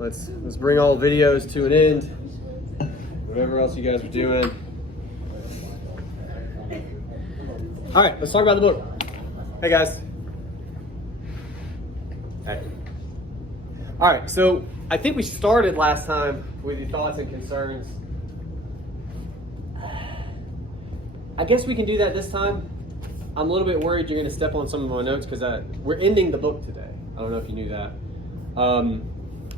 Let's bring all videos to an end. Whatever else you guys are doing. All right, let's talk about the book. Hey guys. Hey. All right, so I think we started last time with your thoughts and concerns. I guess we can do that this time. I'm a little bit worried you're going to step on some of my notes because we're ending the book today. I don't know if you knew that.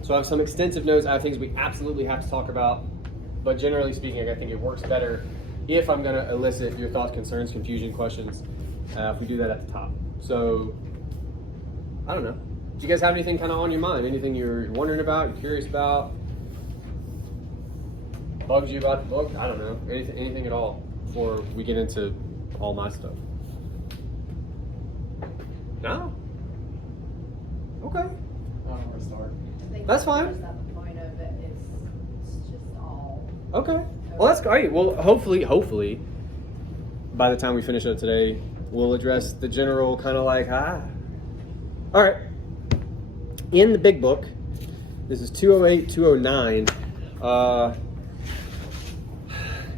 So I have some extensive notes. I have things we absolutely have to talk about. But generally speaking, I think it works better if I'm going to elicit your thoughts, concerns, confusion, questions, if we do that at the top. So, I don't know. Do you guys have anything kind of on your mind? Anything you're wondering about, you're curious about? Bugs you about the book? I don't know. Anything at all before we get into all my stuff? No? Okay. I don't know where to start. That's fine. That's not the point of it. It's just all. Okay. Well, that's great. Well, hopefully, by the time we finish up today, we'll address the general kind of like, All right. In the big book, this is 208, 209.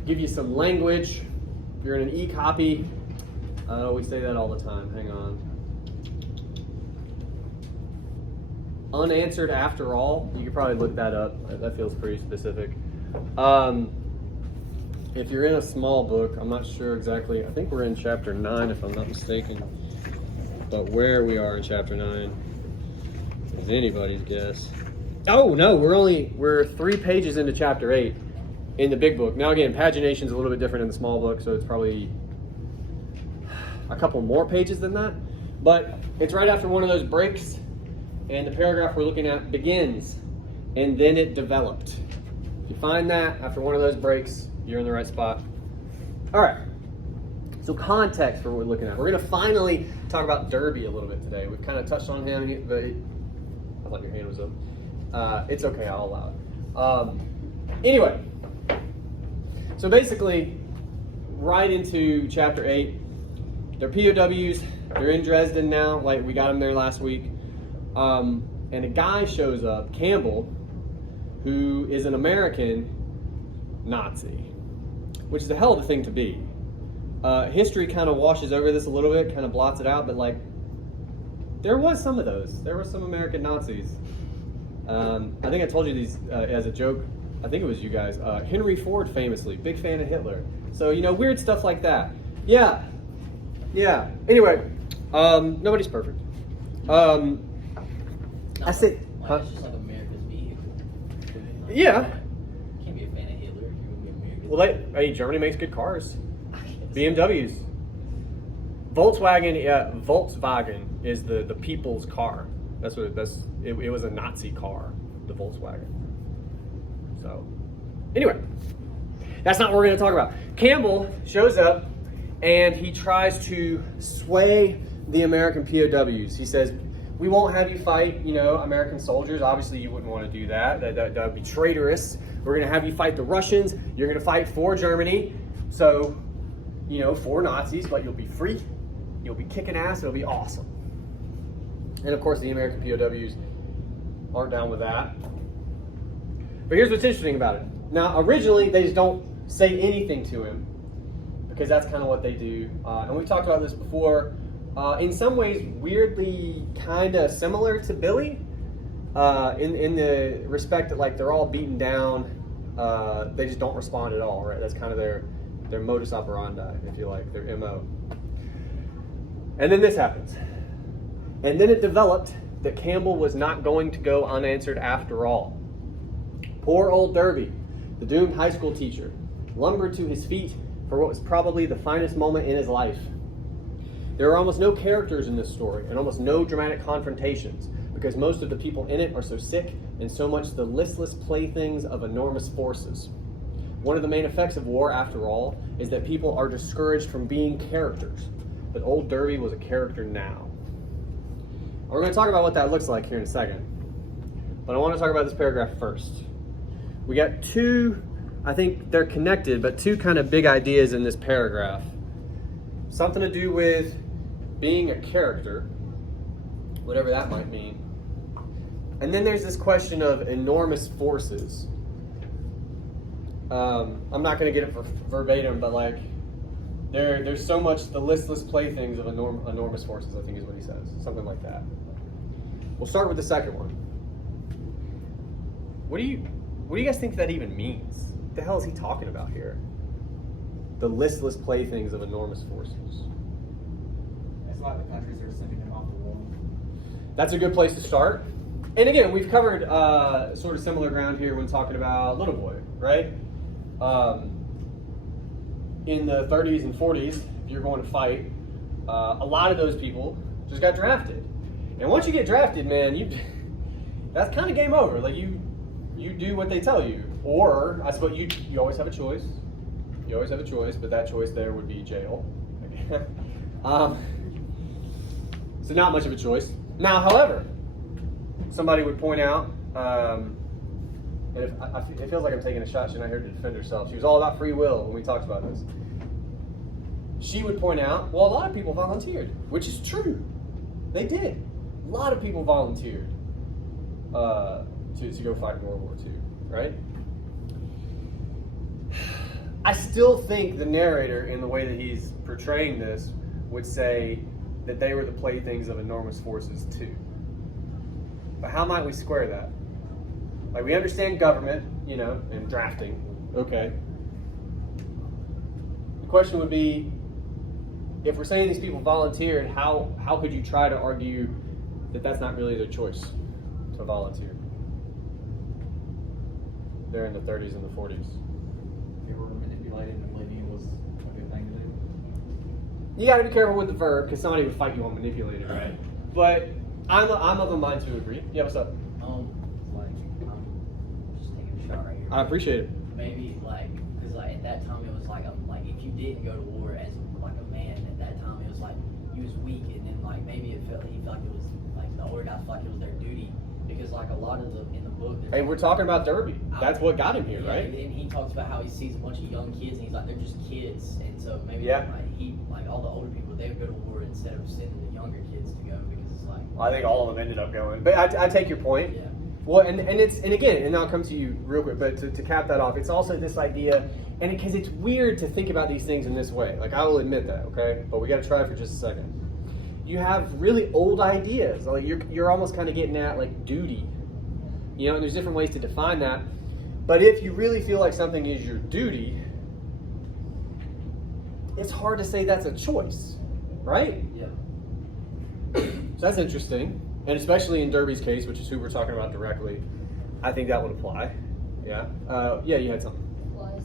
Give you some language. If you're in an e-copy, we say that all the time. Hang on. Unanswered after all. You could probably look that up. That feels pretty specific. If you're in a small book, I'm not sure exactly. I think we're in chapter 9, if I'm not mistaken. But where we are in chapter 9 is anybody's guess. Oh no, we're 3 pages into chapter 8 in the big book. Now again, pagination's a little bit different in the small book, so it's probably a couple more pages than that. But it's right after one of those breaks, and the paragraph we're looking at begins, and then it developed. If you find that after one of those breaks, you're in the right spot. All right. So context for what we're looking at. We're going to finally talk about Derby a little bit today. We've kind of touched on him, but I thought your hand was up. It's okay. I'll allow it. Anyway. So basically, right into chapter 8. They're POWs. They're in Dresden now. Like we got them there last week. And a guy shows up, Campbell, who is an American Nazi, which is a hell of a thing to be. History kind of washes over this a little bit, kind of blots it out, but like, there was some of those. There were some American Nazis. I think I told you these as a joke. I think it was you guys. Henry Ford famously, big fan of Hitler. So, weird stuff like that. Yeah. Anyway, nobody's perfect. I said, huh? It's just like America's vehicle. Yeah. You can't be a fan of Hitler if you're going to be American. Well, Germany makes good cars. BMWs. Volkswagen is the people's car. It was a Nazi car, the Volkswagen. So, anyway, that's not what we're going to talk about. Campbell shows up and he tries to sway the American POWs. He says, we won't have you fight, American soldiers. Obviously, you wouldn't want to do that. That would be traitorous. We're going to have you fight the Russians. You're going to fight for Germany. So, for Nazis, but you'll be free. You'll be kicking ass. It'll be awesome. And of course, the American POWs aren't down with that. But here's what's interesting about it. Now, originally, they just don't say anything to him because that's kind of what they do. And we've talked about this before. In some ways, weirdly kind of similar to Billy in the respect that, like, they're all beaten down. They just don't respond at all, right? That's kind of their modus operandi, if you like, their MO. And then this happens. And then it developed that Campbell was not going to go unanswered after all. Poor old Derby, the doomed high school teacher, lumbered to his feet for what was probably the finest moment in his life. There are almost no characters in this story and almost no dramatic confrontations because most of the people in it are so sick and so much the listless playthings of enormous forces. One of the main effects of war, after all, is that people are discouraged from being characters. But old Derby was a character now. We're going to talk about what that looks like here in a second. But I want to talk about this paragraph first. We got two, I think they're connected, but two kind of big ideas in this paragraph. Something to do with being a character, whatever that might mean. And then there's this question of enormous forces. I'm not going to get it verbatim, but like there's so much, the listless playthings of enormous forces, I think is what he says. Something like that. We'll start with the second one. What do you guys think that even means? What the hell is he talking about here? The listless playthings of enormous forces. It's like the countries are sending him off the wall. That's a good place to start. And again, we've covered sort of similar ground here when talking about Little Boy, right? In the 30s and 40s, if you're going to fight, a lot of those people just got drafted. And once you get drafted, man, that's kind of game over. Like you do what they tell you, or I suppose you always have a choice. You always have a choice, but that choice there would be jail. So not much of a choice. Now, however, somebody would point out, and it feels like I'm taking a shot. She's not here to defend herself. She was all about free will when we talked about this. She would point out, well, a lot of people volunteered, which is true. They did. A lot of people volunteered to go fight in World War II, right? I still think the narrator, in the way that he's portraying this, would say that they were the playthings of enormous forces too. But how might we square that? Like, we understand government, and drafting. Okay. The question would be, if we're saying these people volunteered, how could you try to argue that that's not really their choice to volunteer? They're in the 30s and the 40s. They were manipulated and oblivion was a good thing to do. You got to be careful with the verb, because somebody would fight you on manipulated, right? But I'm of a mind to agree. Yeah, what's up? Like, I'm just taking a shot right here. I appreciate it. Maybe, because at that time it was like if you didn't go to war as like a man at that time, it was like you was weak, and then maybe he felt like it was like the older guys felt like it was their duty, because like a lot of in the book. Hey, we're talking about Derby. That's what got him here, yeah, right? And he talks about how he sees a bunch of young kids, and he's like, they're just kids, and so maybe like all the older people, they would go to war instead of sending the younger kids to go, because it's like. I think all of them ended up going, but I take your point. Yeah. Well, and I'll come to you real quick, but to cap that off, it's also this idea, and because it's weird to think about these things in this way. Like, I will admit that, okay? But we got to try for just a second. You have really old ideas. Like, you're almost kind of getting at like duty, and there's different ways to define that. But if you really feel like something is your duty, it's hard to say that's a choice, right? Yeah. So that's interesting. And especially in Derby's case, which is who we're talking about directly, I think that would apply. Yeah. Yeah, you had something. Plus,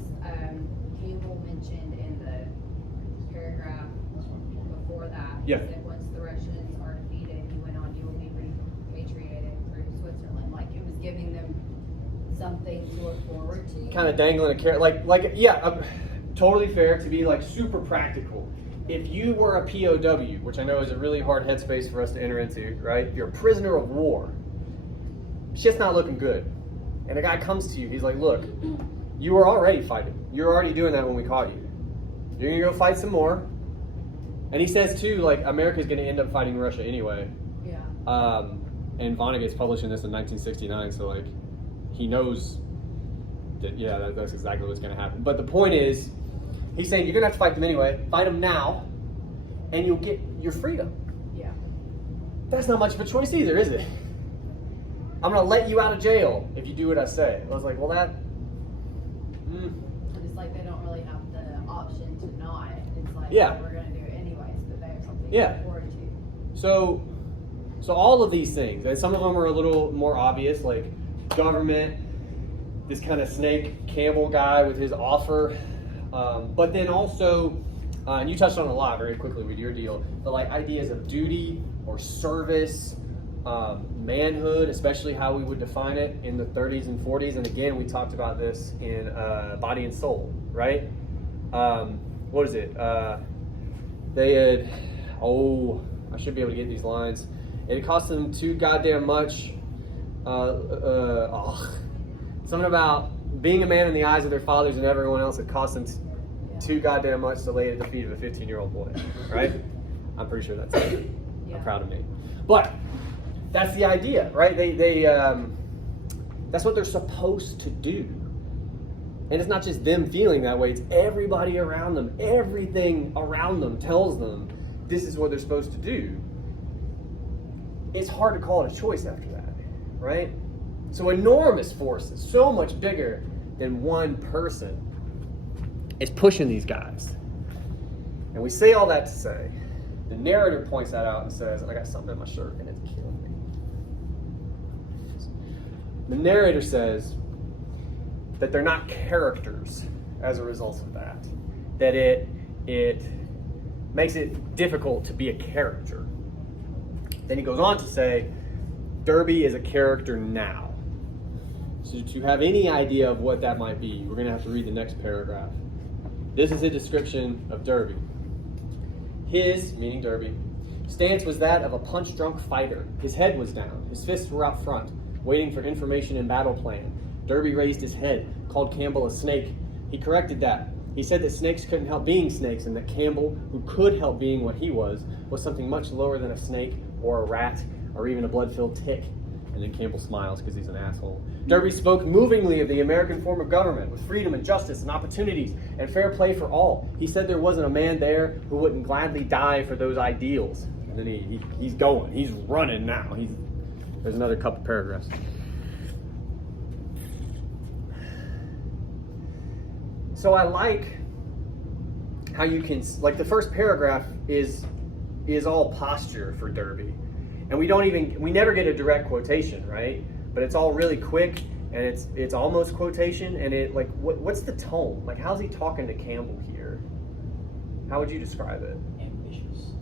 Cable mentioned in the paragraph before that, Yeah. that once the Russians are defeated, he went on, you will be repatriated through Switzerland. Like, it was giving them something to look forward to. Kind of dangling a carrot. Totally fair to be like super practical. If you were a POW, which I know is a really hard headspace for us to enter into, right? If you're a prisoner of war, shit's not looking good. And a guy comes to you, he's like, look, you were already fighting. You were already doing that when we caught you. You're gonna go fight some more. And he says too, like, America's gonna end up fighting Russia anyway. Yeah. And Vonnegut's publishing this in 1969, so like, he knows that, that's exactly what's gonna happen. But the point is, he's saying you're gonna have to fight them anyway. Fight them now, and you'll get your freedom. Yeah. That's not much of a choice either, is it? I'm gonna let you out of jail if you do what I say. I was like, well, that. And it's like they don't really have the option to not. It's like, Yeah. we're gonna do it anyways, but they have something Yeah. to look forward to. So all of these things, and some of them are a little more obvious, like government, this kind of snake Campbell guy with his offer. But then also, and you touched on it a lot very quickly with your deal, the like ideas of duty or service, manhood, especially how we would define it in the 30s and 40s. And again, we talked about this in Body and Soul, right? What is it? They had, I should be able to get these lines. It cost them too goddamn much. Something about being a man in the eyes of their fathers and everyone else, it cost them too goddamn much to lay at the feet of a 15-year-old boy, right? I'm pretty sure that's it. Yeah. I'm proud of me. But That's the idea, right? That's what they're supposed to do. And it's not just them feeling that way, it's everybody around them. Everything around them tells them this is what they're supposed to do. It's hard to call it a choice after that, right? So enormous forces, so much bigger than one person, is pushing these guys. And we say all that to say, the narrator points that out and says, I got something in my shirt and it's killing me. The narrator says that they're not characters as a result of that. That it makes it difficult to be a character. Then he goes on to say, Derby is a character now. So to have any idea of what that might be, we're going to have to read the next paragraph. This is a description of Derby. His, meaning Derby, stance was that of a punch-drunk fighter. His head was down. His fists were out front, waiting for information and battle plan. Derby raised his head, called Campbell a snake. He corrected that. He said that snakes couldn't help being snakes, and that Campbell, who could help being what he was something much lower than a snake or a rat or even a blood-filled tick. And then Campbell smiles because he's an asshole. Derby spoke movingly of the American form of government with freedom and justice and opportunities and fair play for all. He said there wasn't a man there who wouldn't gladly die for those ideals. And then he's going. He's running now. There's another couple paragraphs. So I like how you can, like the first paragraph is all posture for Derby. And we never get a direct quotation, right? But it's all really quick and it's almost quotation and what's the tone? Like how's he talking to Campbell here? How would you describe it? Ambitious.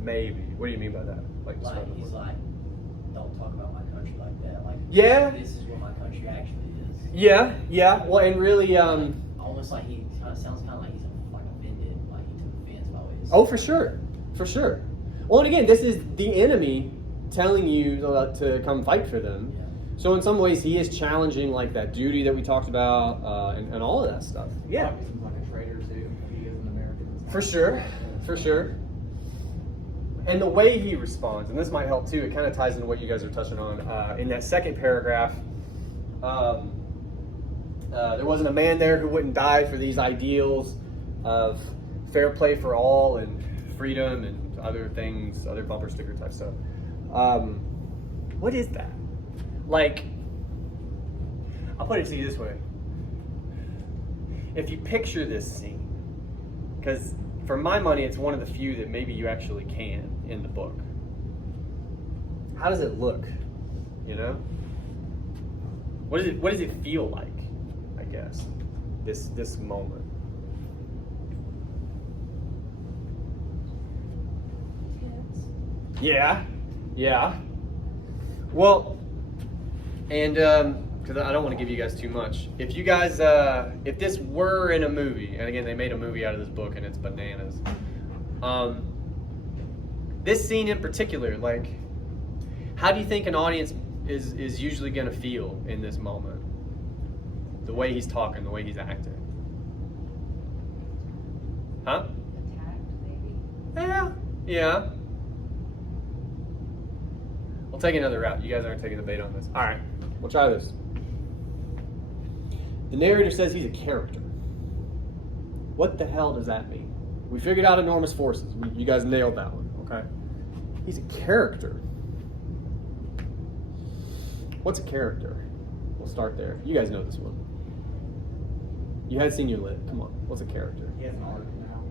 Maybe. What do you mean by that? He's like, don't talk about my country like that. Like, yeah. This is what my country actually is. Yeah. Well, and really, almost like he sounds kind of like he's offended, like he took offense by what he said. Oh, for sure. Well, and again, this is the enemy telling you to come fight for them. Yeah. So in some ways, he is challenging like that duty that we talked about and all of that stuff. Yeah. He's like a traitor too. He is an American. For sure. And the way he responds, and this might help too, it kind of ties into what you guys are touching on. In that second paragraph, there wasn't a man there who wouldn't die for these ideals of fair play for all and freedom and other things, other bumper sticker type stuff. What is that? Like, I'll put it to you this way. If you picture this scene, because for my money, it's one of the few that maybe you actually can in the book. How does it look? You know? What does it feel like, I guess, this moment? Yeah. Well, and because I don't want to give you guys too much. If you guys, if this were in a movie, and again, they made a movie out of this book, and it's bananas. This scene in particular, like, how do you think an audience is usually going to feel in this moment? The way he's talking, the way he's acting. Huh? Attacked, maybe? Yeah. We'll take another route. You guys aren't taking the bait on this. All right, we'll try this. The narrator says he's a character. What the hell does that mean? We figured out enormous forces. You guys nailed that one, okay? He's a character. What's a character? We'll start there. You guys know this one. You had senior lit. Come on. What's a character? He has an arc now.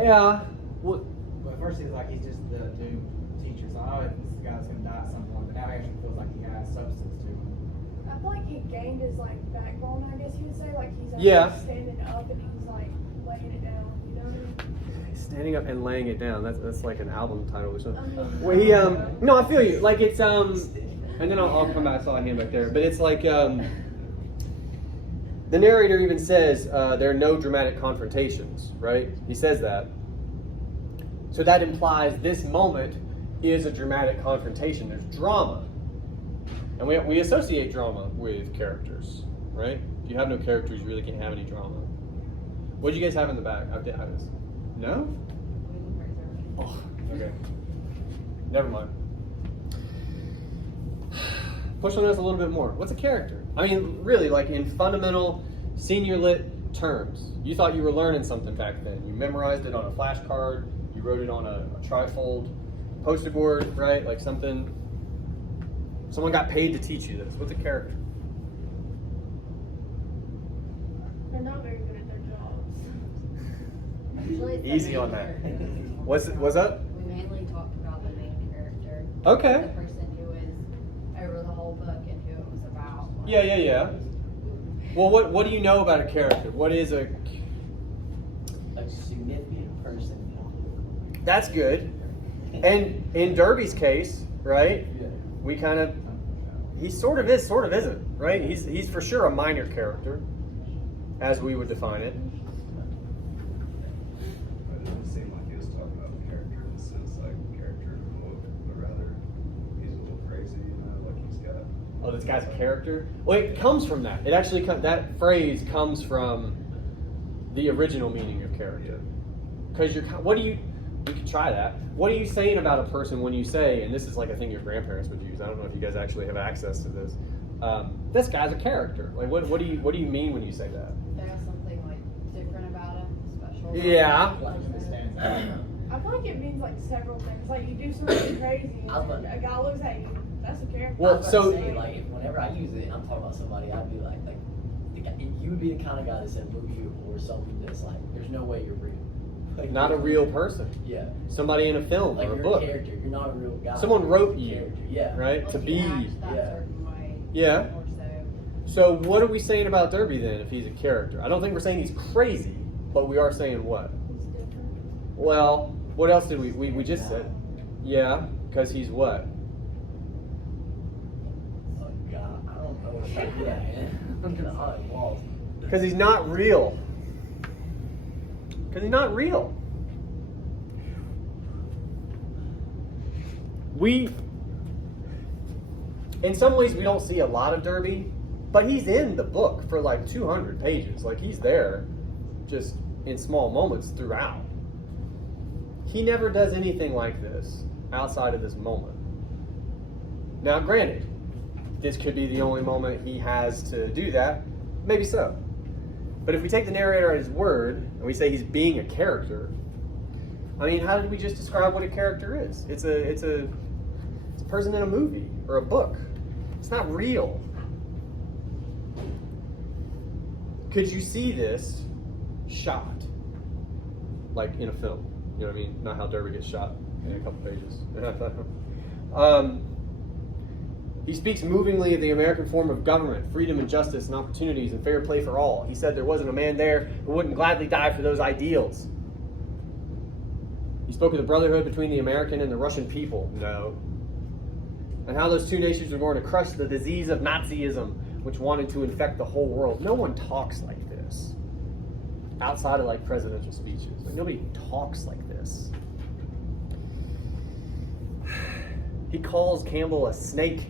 Yeah. What? Well, at first he was like he's just the doomed teacher. So I know this guy's gonna die at some point, but now he actually feels like he has substance to him. I feel like he gained his backbone, I guess you would say. Like he's standing up and he's laying it down, you know what I mean? Standing up and laying it down. That's like an album title or something. Well, he no, I feel you. Like it's and then I'll come back. I saw a hand back there, but it's like the narrator even says there are no dramatic confrontations, right? He says that. So that implies this moment is a dramatic confrontation. There's drama. And we associate drama with characters, right? If you have no characters, you really can't have any drama. What did you guys have in the back? No? Oh, okay. Never mind. Push on us a little bit more. What's a character? I mean, really, like in fundamental senior lit terms. You thought you were learning something back then. You memorized it on a flashcard. You wrote it on a trifold poster board, right? Like something. Someone got paid to teach you this. What's a character? They're not very good at their jobs. Usually it's the Easy main on that. character. What's up? We mainly talked about the main character. Okay. The person who is over the whole book and who it was about. Like, Yeah. Well, what do you know about a character? What is a... A significant person. That's good. And in Derby's case, right, Yeah. we kind of... He sort of is, sort of isn't, right? He's for sure a minor character, as we would define it. But it didn't seem like he was talking about the character in the sense like character in the book, but rather he's a little crazy, like he's got. Oh, this guy's a character? Well, it comes from that. It actually that phrase comes from the original meaning of character. Because we could try that. What are you saying about a person when you say, and this is like a thing your grandparents would use. I don't know if you guys actually have access to this. This guy's a character. Like, what do you mean when you say that? There's something like different about him, special. Yeah. Like it stands out. I feel like it means like several things. Like you do something crazy, I was and about- a guy looks at you. That's a character. Well, I was so- about to say, like, whenever I use it and I'm talking about somebody, I'd be like the guy, you would be the kind of guy that said movie or something that's like, there's no way you're real. Like, Not a real person. Yeah. Somebody in a film Like or a you're book. a character. You're not a real guy. Someone wrote You're a you. character. Yeah. Right? Like To you be. act that yeah. certain way. Yeah. Or so. So what are we saying about Derby then if he's a character? I don't think we're saying he's crazy, but we are saying what? It's different. Well, what else did we just said? Yeah, because he's what? Oh God, I don't know what to do that, man. I'm gonna hunt walls. Because he's not real. Because he's not real. In some ways, we don't see a lot of Derby, but he's in the book for like 200 pages. Like he's there just in small moments throughout. He never does anything like this outside of this moment. Now, granted, this could be the only moment he has to do that. Maybe so. But if we take the narrator at his word and we say he's being a character, I mean, how did we just describe what a character is? It's a person in a movie or a book. It's not real. Could you see this shot like in a film? You know what I mean? Not how Derby gets shot in a couple pages. He speaks movingly of the American form of government, freedom and justice and opportunities and fair play for all. He said there wasn't a man there who wouldn't gladly die for those ideals. He spoke of the brotherhood between the American and the Russian people. No. And how those two nations were going to crush the disease of Nazism, which wanted to infect the whole world. No one talks like this. Outside of like presidential speeches. Like nobody talks like this. He calls Campbell a snake,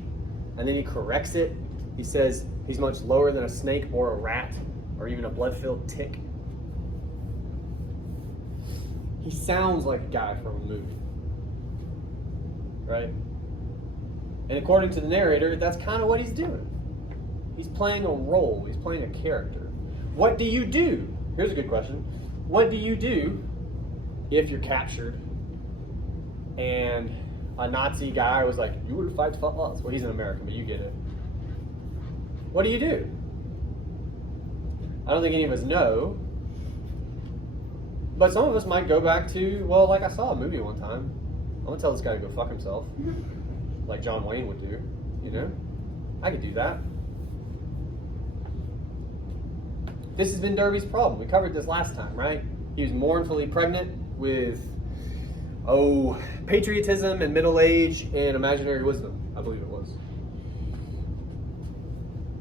and then he corrects it. He says he's much lower than a snake or a rat or even a blood-filled tick. He sounds like a guy from a movie. Right? And according to the narrator, that's kind of what he's doing. He's playing a role. He's playing a character. What do you do? Here's a good question. What do you do if you're captured and a Nazi guy was like, you would fight for us? Well, he's an American, but you get it. What do you do? I don't think any of us know. But some of us might go back to, well, like I saw a movie one time. I'm going to tell this guy to go fuck himself. Like John Wayne would do, you know? I could do that. This has been Derby's problem. We covered this last time, right? He was mournfully pregnant with, patriotism and middle age and imaginary wisdom, I believe it was.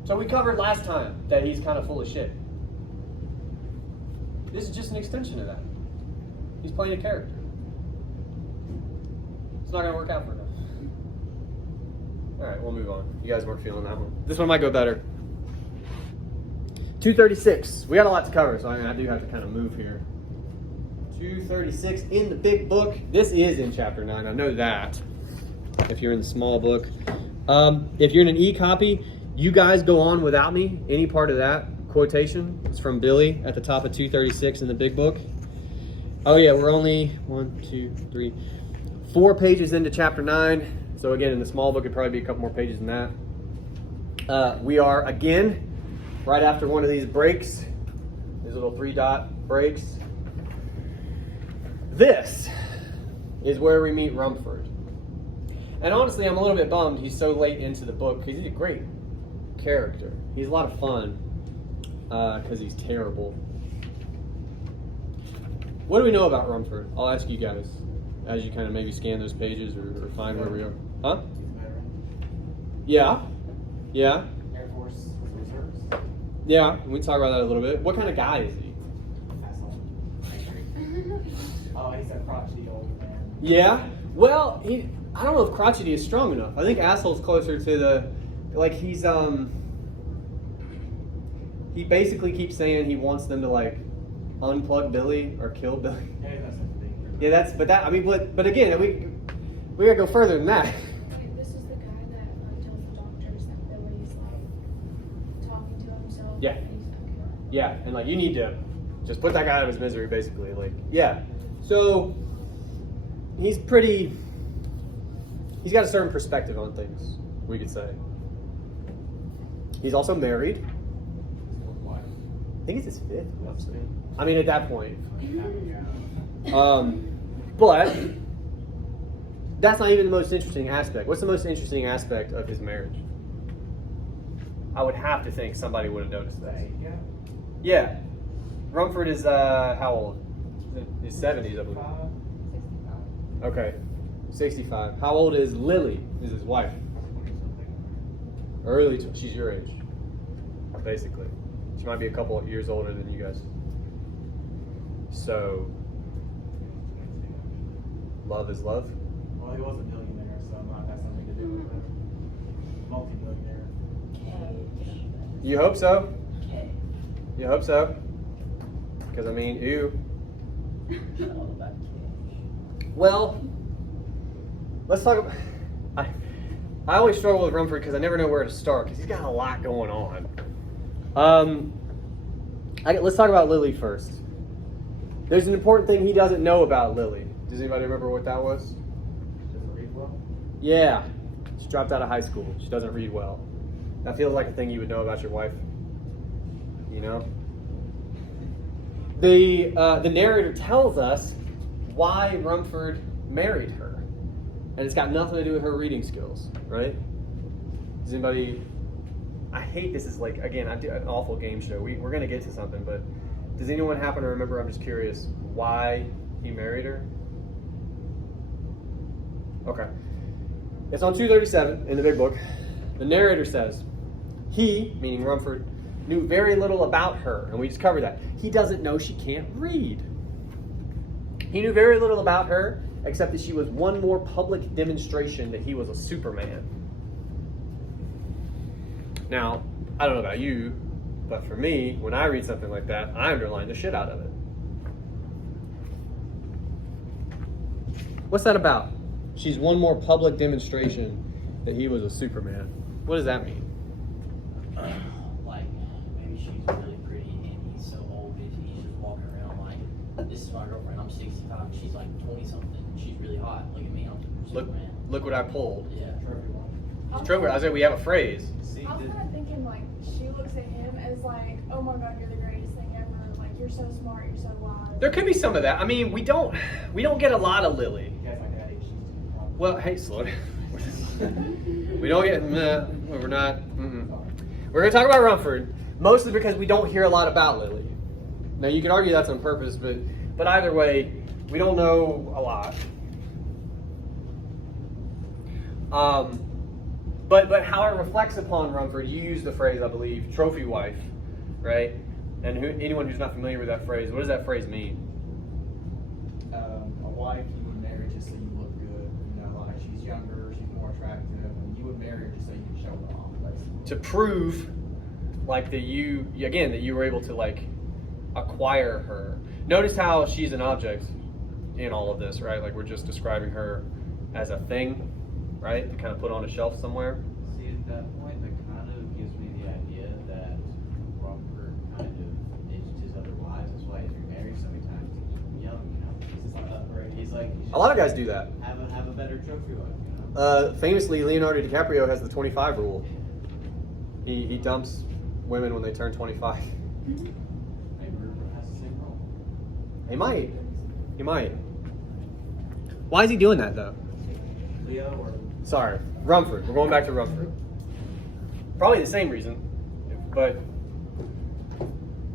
So we covered last time that he's kind of full of shit. This is just an extension of that. He's playing a character. It's not going to work out for him. All right, we'll move on. You guys weren't feeling that one. This one might go better. 236. We got a lot to cover, so I do have to kind of move here. 236 in the big book. This is in chapter 9. I know that. If you're in the small book. If you're in an e-copy, you guys go on without me. Any part of that quotation is from Billy at the top of 236 in the big book. Oh yeah, we're only 4 pages into chapter 9. So again, in the small book, it'd probably be a couple more pages than that. We are again right after one of these breaks, these little 3-dot breaks. This is where we meet Rumford. And honestly, I'm a little bit bummed he's so late into the book because he's a great character. He's a lot of fun because he's terrible. What do we know about Rumford? I'll ask you guys as you kind of maybe scan those pages or find where we are. Huh? He's a veteran. Yeah. Yeah. Air Force Reserves. Yeah. We can talk about that a little bit. What kind of guy is he? Asshole. Oh, he's a crotchety old man. Yeah. Well, I don't know if crotchety is strong enough. I think asshole's closer to the, like he's he basically keeps saying he wants them to like unplug Billy or kill Billy. Yeah, that's something. Yeah, but again, we gotta go further than that. Wait, this is the guy that tells the doctors that Billy's like talking to himself. Yeah. And he's, okay. Yeah, and like you need to just put that guy out of his misery, basically. Like, yeah. So he's got a certain perspective on things, we could say. He's also married. I think it's his 5th. I mean, at that point. But that's not even the most interesting aspect. What's the most interesting aspect of his marriage? I would have to think somebody would have noticed that. Yeah. Rumford is how old? He's 70s, I believe. 65. Okay. 65. How old is Lily? Is his wife? She's your age, basically. She might be a couple of years older than you guys. So, love is love. Well, he was a millionaire, so it might have something to do with it. Multi-millionaire. You hope so? Okay. You hope so? Because I mean, ew. All about cash. Well, let's talk about. I always struggle with Rumford because I never know where to start because he's got a lot going on. Let's talk about Lily first. There's an important thing he doesn't know about Lily. Does anybody remember what that was? Doesn't read well. Yeah, she dropped out of high school. She doesn't read well. That feels like a thing you would know about your wife. You know. The narrator tells us why Rumford married her. And it's got nothing to do with her reading skills, right? Does anybody... I hate this is like, again, I do an awful game show. We're going to get to something, but does anyone happen to remember, I'm just curious, why he married her? Okay. It's on 237 in the big book. The narrator says, he, meaning Rumford, knew very little about her, and we just covered that. He doesn't know she can't read. He knew very little about her, except that she was one more public demonstration that he was a Superman. Now, I don't know about you, but for me, when I read something like that, I underline the shit out of it. What's that about? She's one more public demonstration that he was a Superman. What does that mean? Like, maybe she's really pretty and he's so old that he's just walking around like, this is my girlfriend, I'm 65, she's like 20-something, she's really hot, look at me, I'm Superman. Look what I pulled. Yeah. Trevor, I said we have a phrase. See, I was kind of thinking like she looks at him as like, oh my god, you're the greatest thing ever. Like you're so smart, you're so wise. There could be some of that. I mean, we don't get a lot of Lily. yeah, my daddy, she's too. Well, hey, slow down. We don't get. We're not. We're going to talk about Rumford, mostly because we don't hear a lot about Lily. Now, you could argue that's on purpose, but either way, we don't know a lot. But how it reflects upon Rumford, you use the phrase, I believe, trophy wife, right? And anyone who's not familiar with that phrase, what does that phrase mean? A wife you would marry just so you look good. You know, like she's younger, she's more attractive, and you would marry her just so you can show her off, basically. To prove, like, that you were able to, like, acquire her. Notice how she's an object in all of this, right? Like, we're just describing her as a thing, right? To kind of put on a shelf somewhere. like, you A lot of guys do that. have a better trophy wife, you know? Famously, Leonardo DiCaprio has the 25 rule. He dumps women when they turn 25. Maybe Rupert has the same role. He might. He might. Why is he doing that though? Leo or Sorry, Rumford. We're going back to Rumford. Probably the same reason, but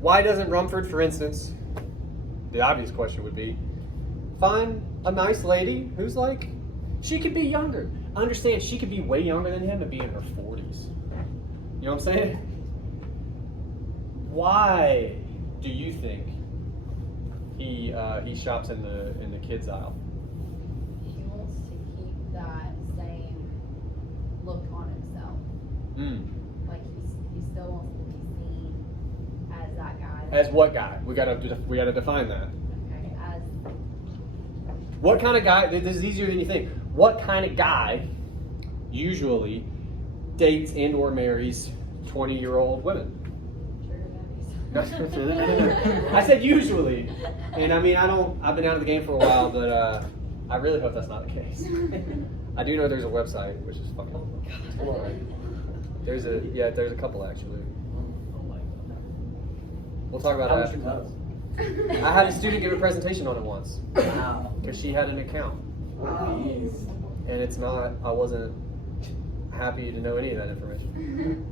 why doesn't Rumford, for instance, the obvious question would be, find a nice lady who's like, she could be younger. I understand she could be way younger than him and be in her 40s. You know what I'm saying? Why do you think he shops in the kids aisle? He wants to keep that same look on himself. Like he still wants to be seen as that guy. As what guy? We gotta define that. Okay, as What kind of guy? This is easier than you think. What kind of guy usually dates and or marries 20-year-old women? sugar daddies. I said usually, and I mean I've been out of the game for a while, but I really hope that's not the case. I do know there's a website which is fucking. There's a couple actually. We'll talk about How that much after you class. I had a student give a presentation on it once Wow. because she had an account, and it's not. I wasn't happy to know any of that information.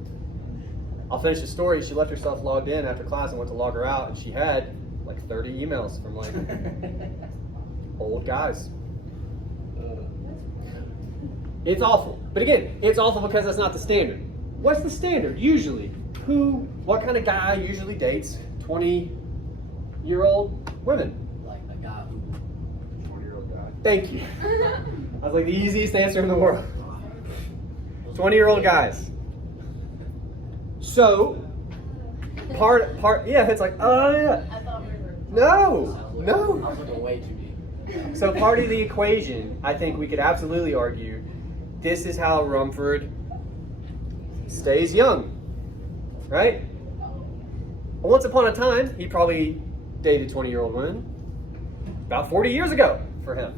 I'll finish the story. She left herself logged in after class and went to log her out, and she had like 30 emails from like old guys. It's awful. But again, it's awful because that's not the standard. What's the standard? Usually, what kind of guy usually dates 20-year-old women? Like a guy who 20-year-old guy. Thank you. I was like the easiest answer in the world. 20-year-old guys. So, yeah, it's like, oh yeah. I thought we were. No. I was looking way too deep. So part of the equation, I think we could absolutely argue, this is how Rumford stays young, right? Once upon a time, he probably dated 20-year-old women about 40 years ago for him.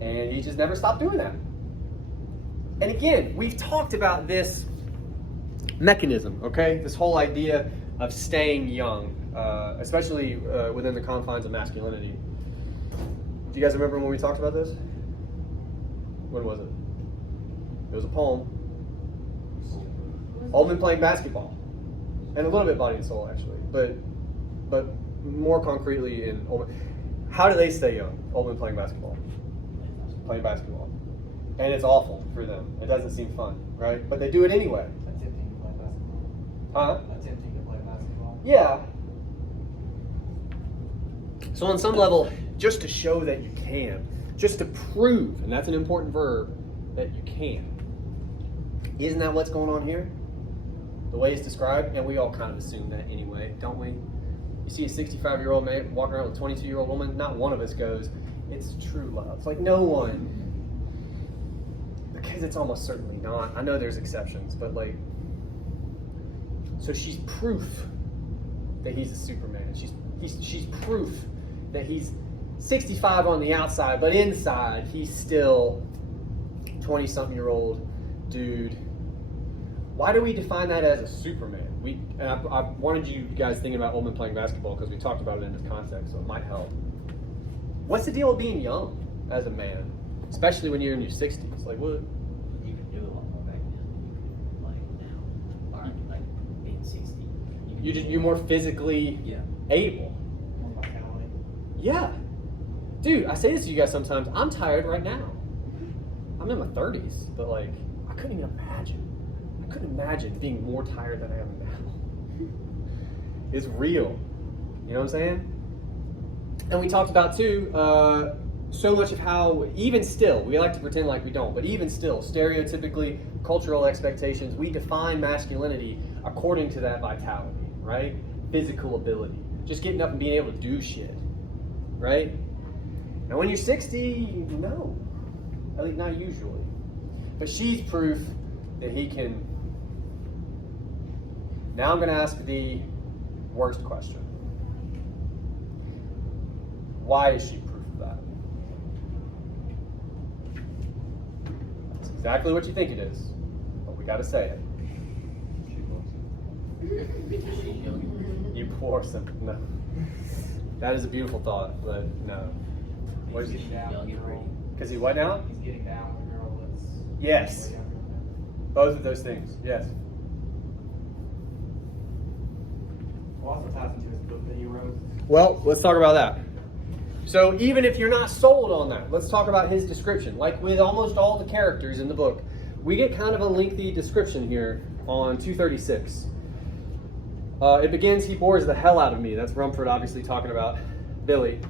And he just never stopped doing that. And again, we've talked about this mechanism, okay? This whole idea of staying young, especially within the confines of masculinity. Do you guys remember when we talked about this? When was it? It was a poem. Old men playing basketball. And a little bit Body and Soul, actually. But more concretely in old men. How do they stay young? Old men playing basketball. Playing basketball. And it's awful for them. It doesn't seem fun, right? But they do it anyway. Attempting to play basketball. Huh? Attempting to play basketball. Yeah. So on some level, just to show that you can, just to prove, and that's an important verb, that you can. Isn't that what's going on here? The way it's described, and we all kind of assume that anyway, don't we? You see a 65-year-old man walking around with a 22-year-old woman, not one of us goes, it's true love. It's like no one. Because it's almost certainly not. I know there's exceptions, but like, so she's proof that he's a Superman. She's proof that he's 65 on the outside, but inside he's still 20-something-year-old dude. Why do we define that as a Superman? I wanted you guys thinking about old men playing basketball because we talked about it in this context, so it might help. What's the deal with being young as a man, especially when you're in your 60s? Like what? You could do a lot more back then. Like now, or like being 60. You're more physically Yeah. able. More vitality. Yeah. Dude, I say this to you guys sometimes. I'm tired right now. I'm in my 30s, but like, I couldn't even imagine. I couldn't imagine being more tired than I am now. It's real. You know what I'm saying? And we talked about too, so much of how, even still, we like to pretend like we don't, but even still, stereotypically, cultural expectations, we define masculinity according to that vitality, right? Physical ability. Just getting up and being able to do shit, right? And when you're 60, no. At least not usually. But she's proof that he can. Now I'm going to ask the worst question. Why is she proof of that? exactly what you think it is, but we got to say it. She loves it. Because she's young. You poor simple. No. That is a beautiful thought, but no. What is He's he? getting down Young with and the girl. pretty. Because he what now? He's getting down with a girl that's Yes. way younger than him. Both of those things. Yes. Also ties into his book that he wrote. Well, let's talk about that. So even if you're not sold on that, let's talk about his description. Like with almost all the characters in the book, we get kind of a lengthy description here on 236. It begins, he bores the hell out of me. That's Rumford obviously talking about Billy.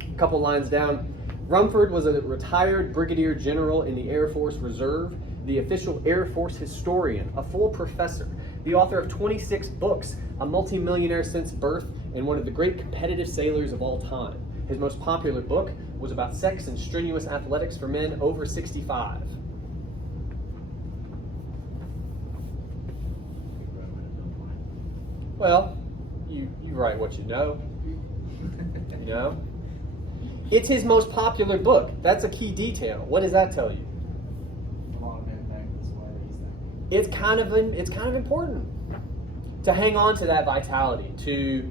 A couple lines down. Rumford was a retired brigadier general in the Air Force Reserve, the official Air Force historian, a full professor, the author of 26 books, a multimillionaire since birth, and one of the great competitive sailors of all time. His most popular book was about sex and strenuous athletics for men over 65. Well, you write what you know. You know? It's his most popular book. That's a key detail. What does that tell you? A lot of men think this way that he's thinking. It's kind of important to hang on to that vitality, to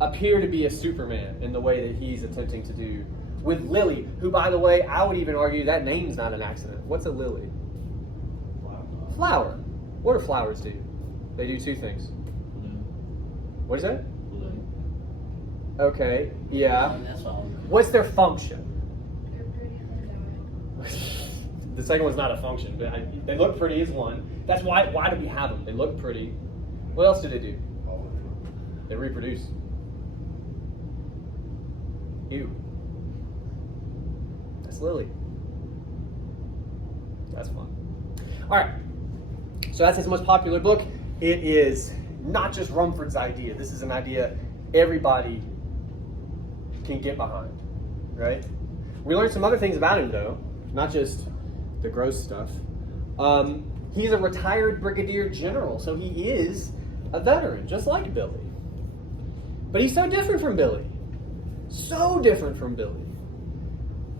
appear to be a Superman in the way that he's attempting to do with Lily, who, by the way, I would even argue that name's not an accident. What's a lily? Flower. What do flowers do? They do two things. What is that? Okay, yeah. That's all. What's their function? They're pretty and they die. The second one's not a function, but they look pretty is one. That's why do we have them? They look pretty. What else do they do? They reproduce. Ew. That's Lily. That's fun. All right. So that's his most popular book. It is not just Rumford's idea. This is an idea everybody can get behind, right? We learned some other things about him, though, not just the gross stuff. He's a retired brigadier general, so he is a veteran, just like Billy. But he's so different from Billy. So different from Billy.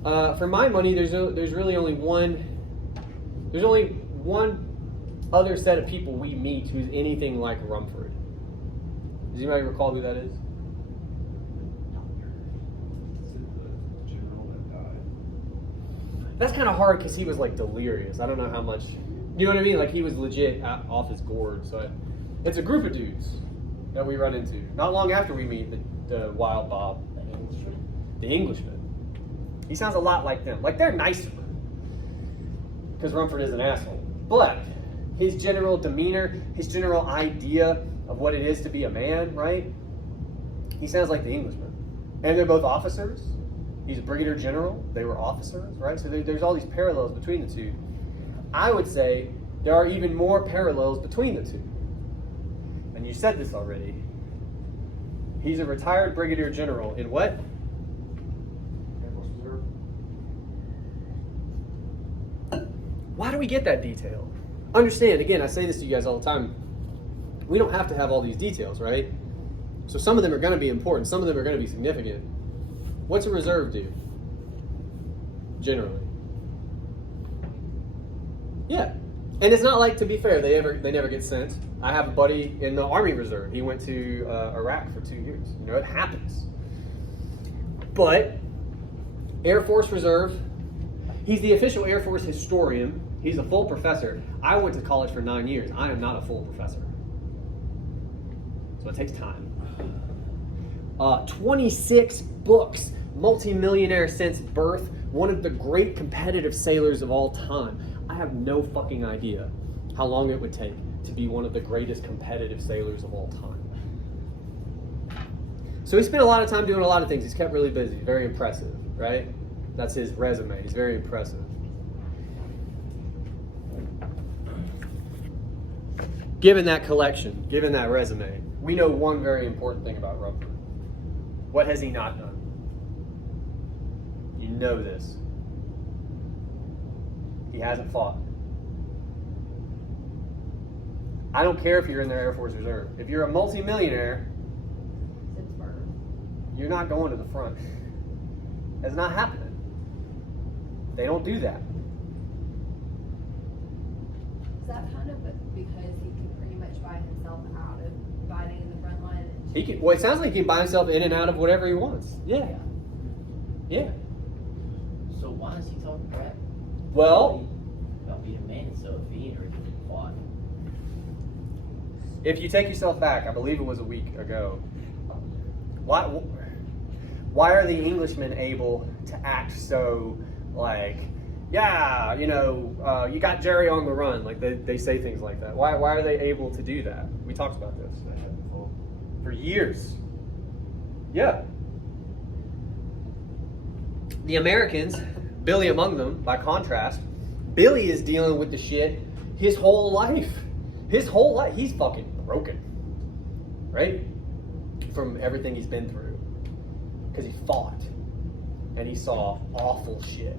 For my money, there's really only one. There's only one other set of people we meet who's anything like Rumford. Does anybody recall who that is? Is it the general that died? That's kind of hard because he was like delirious. I don't know how much. You know what I mean? Like he was legit off his gourd. So it's a group of dudes that we run into. Not long after we meet the Wild Bob, the Englishman. He sounds a lot like them. Like they're nicer because Rumford is an asshole. But his general demeanor, his general idea of what it is to be a man, right? He sounds like the Englishman. And they're both officers. He's a brigadier general. They were officers, right? So there's all these parallels between the two. I would say there are even more parallels between the two. And you said this already. He's a retired brigadier general in what? Air Force Reserve. Why do we get that detail? Understand, again, I say this to you guys all the time. We don't have to have all these details, right? So some of them are going to be important. Some of them are going to be significant. What's a reserve do? Generally. Yeah. And it's not like, to be fair, they never get sent. I have a buddy in the Army Reserve. He went to Iraq for 2 years. You know, it happens. But Air Force Reserve, he's the official Air Force historian. He's a full professor. I went to college for 9 years. I am not a full professor. So it takes time. 26 books, multimillionaire since birth, one of the great competitive sailors of all time. I have no fucking idea how long it would take to be one of the greatest competitive sailors of all time. So he spent a lot of time doing a lot of things. He's kept really busy. Very impressive, right? That's his resume. He's very impressive. Given that collection, given that resume, we know one very important thing about Rumford. What has he not done? You know this. He hasn't fought. I don't care if you're in the Air Force Reserve. If you're a multimillionaire, Since birth. you're not going to the front. That's not happening. They don't do that. that kind of because he can pretty much buy himself out of fighting in the front line? He can. Well, it sounds like he can buy himself in and out of whatever he wants. Yeah. Yeah. So why is he talking crap? Well, About being a man and stuff. He ain't already fought. if you take yourself back, I believe it was a week ago. Why are the Englishmen able to act so like, yeah, you know, you got Jerry on the run? Like they say things like that. Why are they able to do that? We talked about this for years. Yeah. The Americans, Billy among them, by contrast, Billy is dealing with the shit his whole life. His whole life. He's fucking broken. Right? From everything he's been through. Because he fought. And he saw awful shit.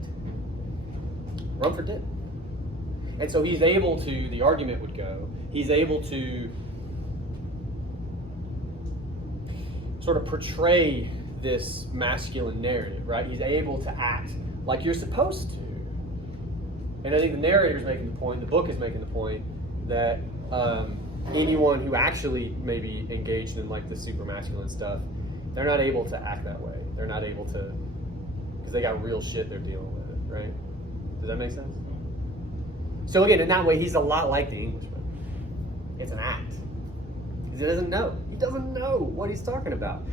Rumford did. And so he's able to, the argument would go, he's able to sort of portray this masculine narrative, right? He's able to act like you're supposed to. And I think the narrator's making the point, the book is making the point, that anyone who actually maybe engaged in like the super masculine stuff, they're not able to act that way. They're not able to, because they got real shit they're dealing with, right? Does that make sense? So again, in that way, he's a lot like the Englishman. It's an act. He doesn't know. He doesn't know what he's talking about.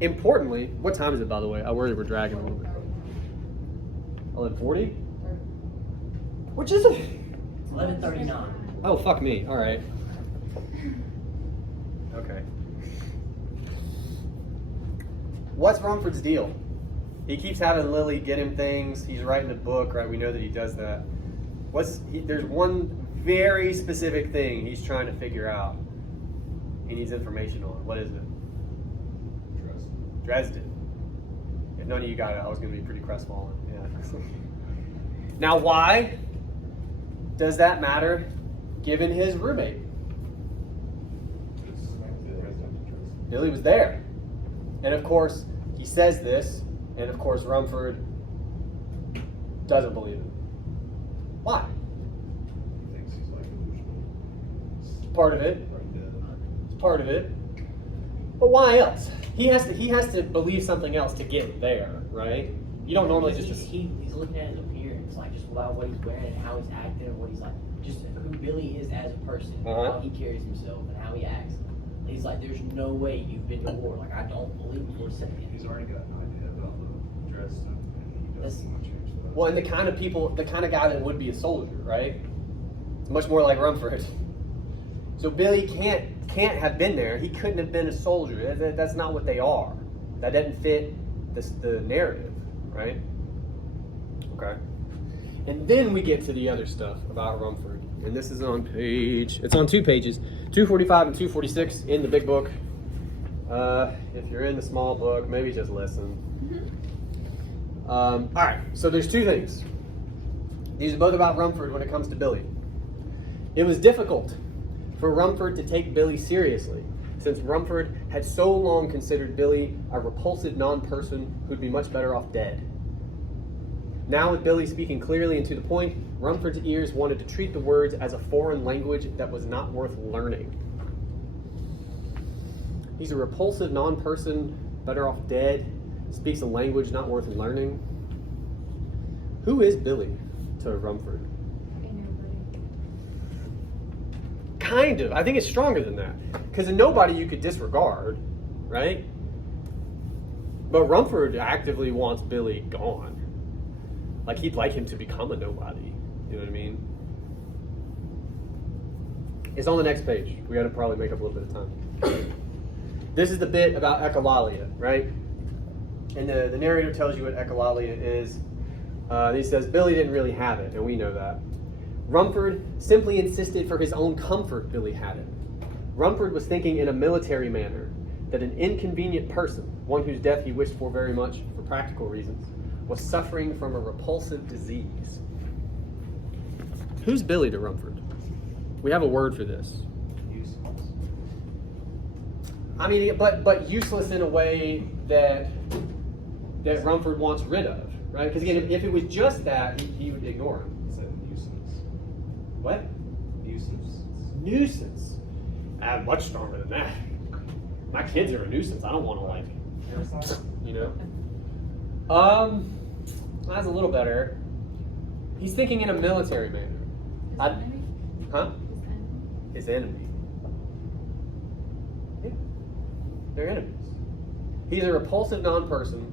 Importantly, what time is it, by the way? I worry we're dragging a little bit. 11:40? Which is it? 11:39. Oh, fuck me. All right. Okay. What's Rumford's deal? He keeps having Lily get him things. He's writing a book, right? We know that he does that. There's one very specific thing he's trying to figure out. He needs information on. What is it? Dresden. If none of you got it, I was going to be pretty crestfallen. Yeah. Now, why does that matter given his roommate? Billy was there. And of course, he says this, and of course, Rumford doesn't believe it. Why? He thinks he's like delusional. It's part of it. Right dead. It's part of it. But why else? He has to believe something else to get there, right? You don't normally just He's looking at his appearance, like just about what he's wearing and how he's acting and what he's like, just who Billy is as a person, how he carries himself and how he acts. He's like, there's no way you've been to war. Like, I don't believe it for a second. He's already got an idea about the dress, and he doesn't want to change that. well, and the kind of guy that would be a soldier, right? Much more like Rumford. So Billy can't have been there. He couldn't have been a soldier. That's not what they are. That doesn't fit the narrative, right? Okay. And then we get to the other stuff about Rumford. And this is on it's on 2 pages, 245 and 246 in the big book. If you're in the small book, maybe just listen. All right, so there's 2 things. These are both about Rumford when it comes to Billy. It was difficult for Rumford to take Billy seriously, since Rumford had so long considered Billy a repulsive non-person who'd be much better off dead. Now with Billy speaking clearly and to the point, Rumford's ears wanted to treat the words as a foreign language that was not worth learning. He's a repulsive non-person, better off dead, speaks a language not worth learning. Who is Billy to Rumford? Kind of. I think it's stronger than that. Because a nobody you could disregard, right? But Rumford actively wants Billy gone. Like, he'd like him to become a nobody. You know what I mean? It's on the next page. We got to probably make up a little bit of time. This is the bit about echolalia, right? And the narrator tells you what echolalia is. He says, Billy didn't really have it, and we know that. Rumford simply insisted for his own comfort Billy had it. Rumford was thinking in a military manner that an inconvenient person, one whose death he wished for very much for practical reasons, was suffering from a repulsive disease. Who's Billy to Rumford? We have a word for this. Useless. I mean, but useless in a way that Rumford wants rid of, right? Because again, if it was just that, he would ignore him. He said nuisance. What? Nuisance. Nuisance. Much stronger than that. My kids are a nuisance. I don't want to like, you know. That's a little better. He's thinking in a military manner. His I- enemy? Huh? His enemy? His enemy. Yeah. They're enemies. He's a repulsive non-person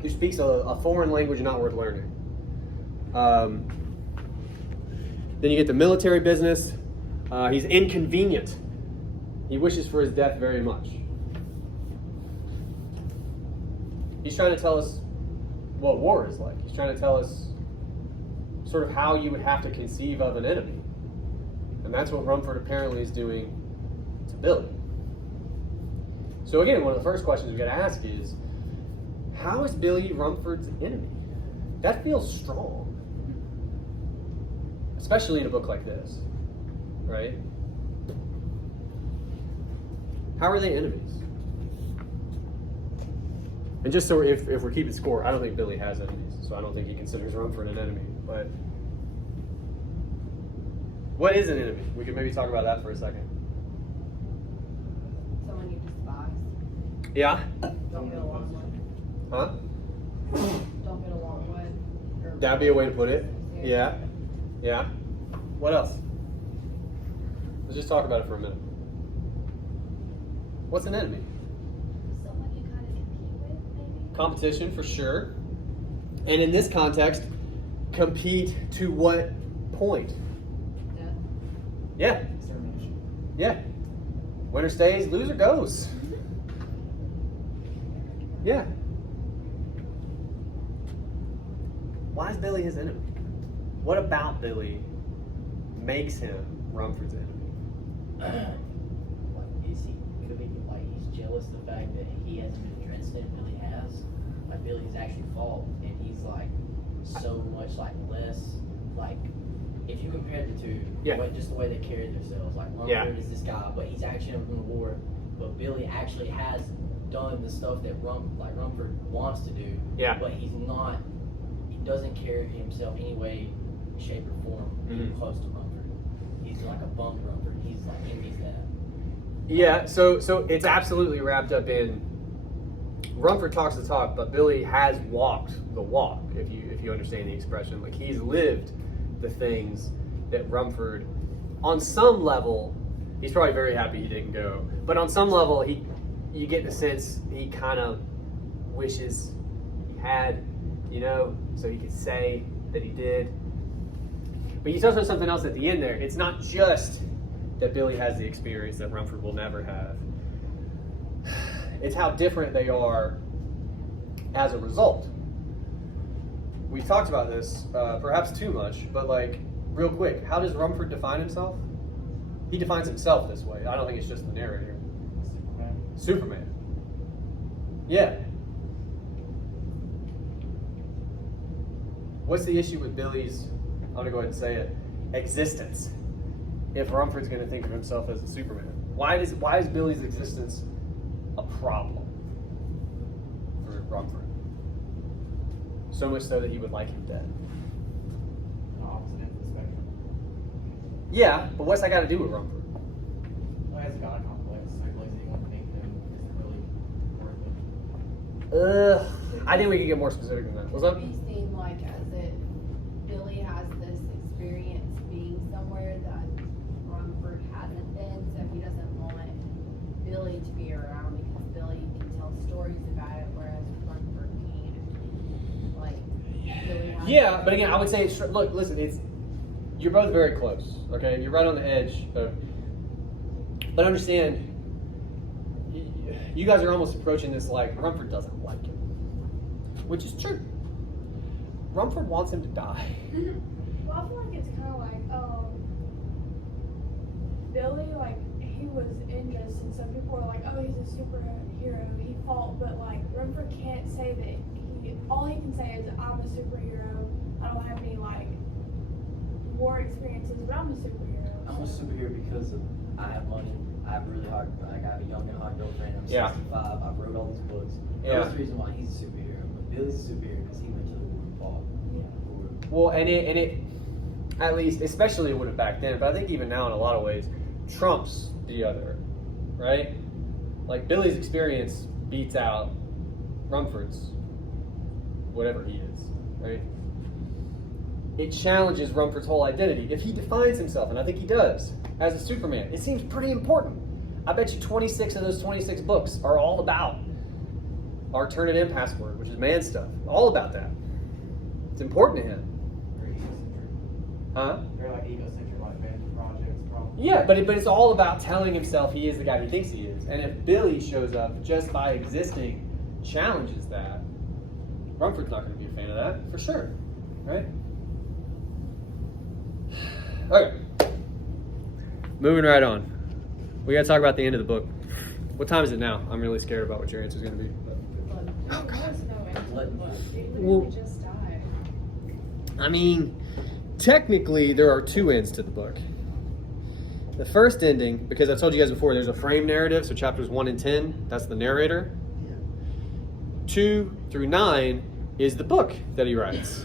who speaks a foreign language not worth learning. Then you get the military business. He's inconvenient. He wishes for his death very much. He's trying to tell us what war is like. He's trying to tell us sort of how you would have to conceive of an enemy. And that's what Rumford apparently is doing to Billy. So again, one of the first questions we got to ask is, how is Billy Rumford's enemy? That feels strong. Especially in a book like this, right? How are they enemies? And just so if we're keeping score, I don't think Billy has enemies, so I don't think he considers Rumford an enemy. But what is an enemy? We could maybe talk about that for a second. Someone you despise. Yeah? Don't get along with. Huh? Don't get along with. or- That'd be a way to put it. Yeah. Yeah. What else? Let's just talk about it for a minute. What's an enemy? Someone you kind of compete with, maybe? Competition, for sure. And in this context, compete to what point? Death. Yeah. Extermination. Yeah. Winner stays, loser goes. Yeah. Why is Billy his enemy? What about Billy makes him Rumford's enemy? Like, is he, could he, like, he's jealous of the fact that he hasn't been drenched in Billy has? Like, Billy's actually fought, and he's, like, so much, like, less, like, if you compare the two, Yeah. just the way they carry themselves, like, Rumford Yeah. is this guy, but he's actually never been to war, but Billy actually has done the stuff that Rumford wants to do, Yeah. but he doesn't carry himself any way, shape, or form even Mhm. close to Rumford. He's like a bum Rumford. He's like envies that. Yeah, so it's absolutely wrapped up in Rumford talks the talk, but Billy has walked the walk, if you understand the expression. Like, he's lived the things that Rumford, on some level, he's probably very happy he didn't go. But on some level, you get the sense he kind of wishes he had, you know, so he could say that he did. But you touched on something else at the end there. It's not just that Billy has the experience that Rumford will never have. It's how different they are as a result. We've talked about this, perhaps too much, but like, real quick, how does Rumford define himself? He defines himself this way. I don't think it's just the narrator. Superman. Yeah. What's the issue with Billy's, I'm going to go ahead and say it, existence, if Rumford's going to think of himself as a Superman? Why is Billy's existence a problem for Rumford? So much so that he would like him dead. The opposite end of the spectrum. Yeah, but what's that got to do with Rumford? Well, he has a god complex, so he believes anyone can make them isn't really worth it. I think we could get more specific than that. What's up? Maybe seem like as if Billy has this experience being somewhere that Rumford hasn't been, so he doesn't want Billy to be around because Billy can tell stories about it, whereas Rumford can't. Like, Billy has Yeah, but again, I would say, look, listen, you're both very close, okay? You're right on the edge of, but understand, you guys are almost approaching this like Rumford doesn't like him, which is true. Rumford wants him to die. Well, I feel like it's kind of like, Billy, like, he was injustice, and some people are like, oh, he's a superhero, he fought, but, like, Rumford can't say that all he can say is, I'm a superhero, I don't have any, like, war experiences, but I'm a superhero. I'm a superhero because I have money. I have really hard. Like, I have a young and hot girlfriend. I'm Yeah. 65. I've wrote all these books. Yeah. That's the reason why he's a superhero. But Billy's a superhero because he went to the war and fought. Yeah. Well, and it at least, especially it would have back then, but I think even now in a lot of ways, trumps the other, right? Like Billy's experience beats out Rumford's, whatever he is, right? It challenges Rumford's whole identity. If he defines himself, and I think he does, as a Superman, it seems pretty important. I bet you 26 of those 26 books are all about our Turn-It-In password, which is man stuff. All about that. It's important to him. They're egocentric. Huh? They're like egocentric, like vanity projects, probably. Yeah, but it's all about telling himself he is the guy he thinks he is. And if Billy shows up just by existing, challenges that, Rumford's not going to be a fan of that, for sure. Right? Okay. Moving right on. We got to talk about the end of the book. What time is it now? I'm really scared about what your answer is going to be. Oh, God. Well, just died. I mean, technically, there are two ends to the book. The first ending, because I told you guys before, there's a frame narrative, so chapters 1 and 10, that's the narrator. 2 through 9 is the book that he writes.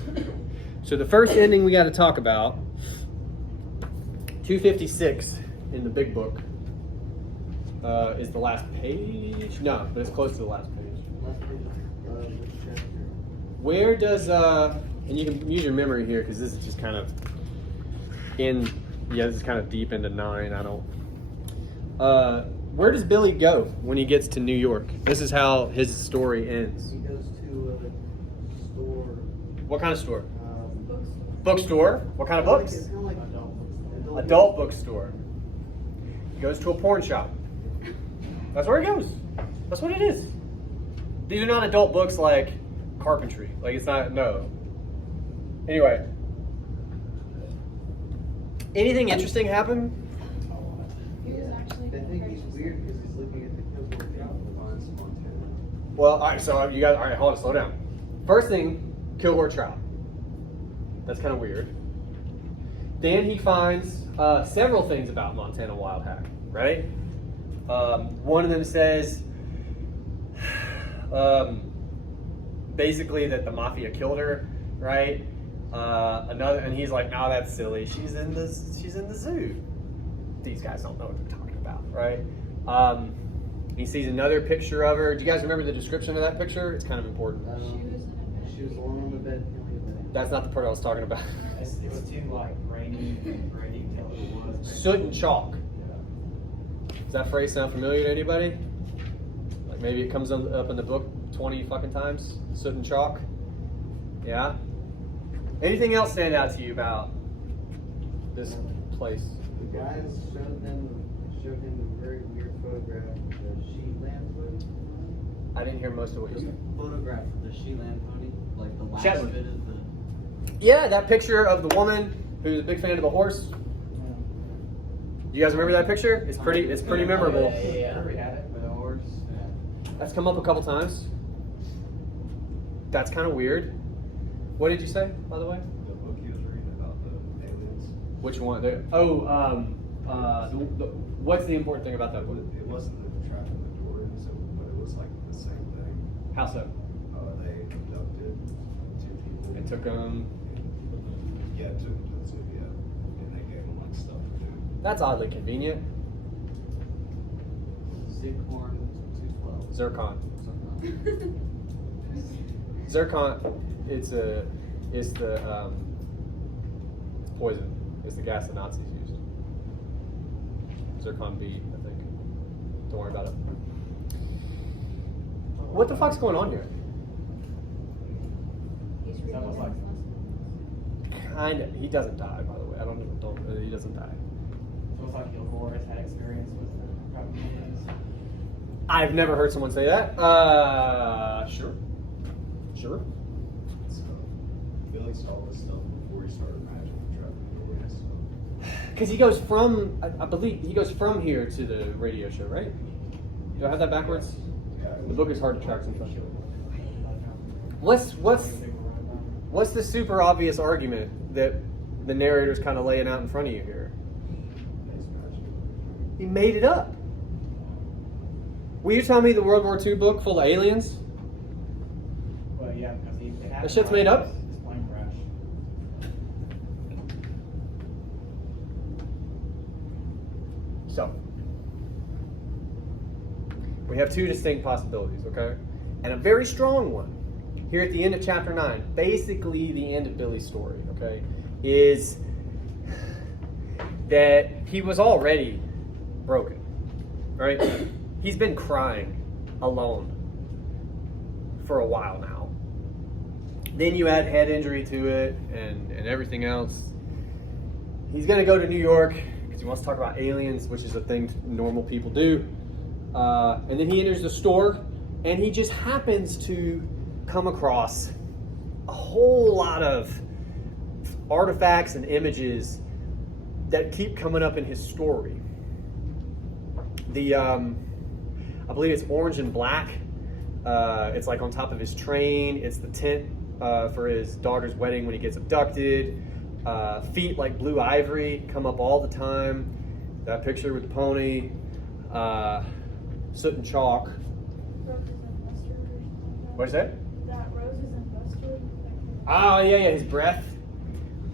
So the first ending we got to talk about, 256 in the big book, is the last page. No, but it's close to the last page. Where does, and you can use your memory here because this is just kind of this is kind of deep into 9. I don't. Where does Billy go when he gets to New York? This is how his story ends. He goes to a store. What kind of store? Bookstore. Bookstore. What kind of books? It's kind of like Adult bookstore. He goes to a porn shop. That's where he goes. That's what it is. These are not adult books like carpentry. Like it's not, no. Anyway. Anything interesting happen? He was actually I think he's weird because he's looking at the Kilgore shop. Finds Montana. Well, all right, so you guys, all right, hold on, slow down. First thing, Kilgore Trout. That's kind of weird. Then he finds several things about Montana Wild Hack, right? One of them says basically that the mafia killed her, right? Another, and he's like, "No, that's silly. She's in the zoo." These guys don't know what they're talking about, right? He sees another picture of her. Do you guys remember the description of that picture? It's kind of important. She was alone on the bed, feeling a bed. That's not the part I was talking about. It was too like grainy and gritty to tell who it was. Soot and chalk. Yeah. Does that phrase sound familiar to anybody? Like maybe it comes up in the book 20 fucking times. Soot and chalk. Yeah. Anything else stand out to you about this place? The guys showed him a very weird photograph of the Sheetland pony. I didn't hear most of what you said. Photograph of the Sheetland pony, like the last Shetland. bit of the. Yeah, that picture of the woman who's a big fan of the horse. You guys remember that picture? It's pretty memorable. Yeah. We had it with a horse. Yeah. That's come up a couple times. That's kind of weird. What did you say, by the way? The book he was reading about the aliens. Which one? What's the important thing about that book? It wasn't the trap in the door, so, but it was like the same thing. How so? They abducted 2 people. It took them. Yeah, took them to the zoo, yeah. And they gave them like stuff to do. That's oddly convenient. Zighorn 212. Zircon. Zircon. It's the it's poison. It's the gas the Nazis used. Zircon B, I think. Don't worry about it. What the fuck's going on here? He's It's almost like Kind of. He doesn't die, by the way. He doesn't die. so it's like Kilgore has had experience with the propaganda. I've never heard someone say that. Sure. Sure. So Billy saw this stuff before he started imagining the trap in the door. So Because he goes from, I believe, he goes from here to the radio show, right? Do I have that backwards? yeah, The book is hard to track sometimes. What's the super obvious argument that the narrator's kind of laying out in front of you here? he's imagining. He made it up. Will you tell me the World War II book full of aliens? Well, yeah, because That shit's made up? His plane crash. So, we have two distinct possibilities, okay? And a very strong one here at the end of chapter 9, basically the end of Billy's story, okay, is that he was already broken, right? He's been crying alone for a while now. Then you add head injury to it and everything else. He's going to go to New York because he wants to talk about aliens, which is a thing normal people do. And then he enters the store, and he just happens to come across a whole lot of artifacts and images that keep coming up in his story. I believe it's orange and black. It's like on top of his train. It's the tent for his daughter's wedding when he gets abducted. Feet like blue ivory come up all the time. That picture with the pony. Soot and chalk. Roses and mustard or something like What's that? that roses and mustard. Oh, yeah, his breath.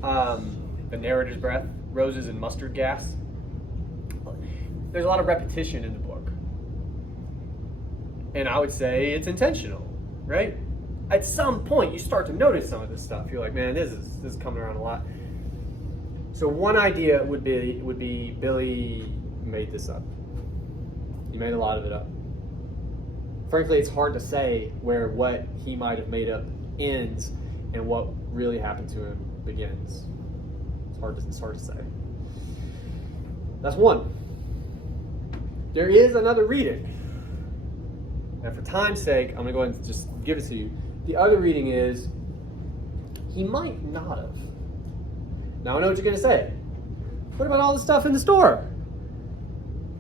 The narrator's breath. Roses and mustard gas. There's a lot of repetition in the book. And I would say it's intentional, right? At some point, you start to notice some of this stuff. You're like, man, this is coming around a lot. So one idea would be Billy made this up. He made a lot of it up. Frankly, it's hard to say where what he might have made up ends and what really happened to him begins. It's hard to say. That's one. There is another reading. And for time's sake, I'm going to go ahead and just give it to you. The other reading is, he might not have. Now I know what you're going to say. What about all the stuff in the store?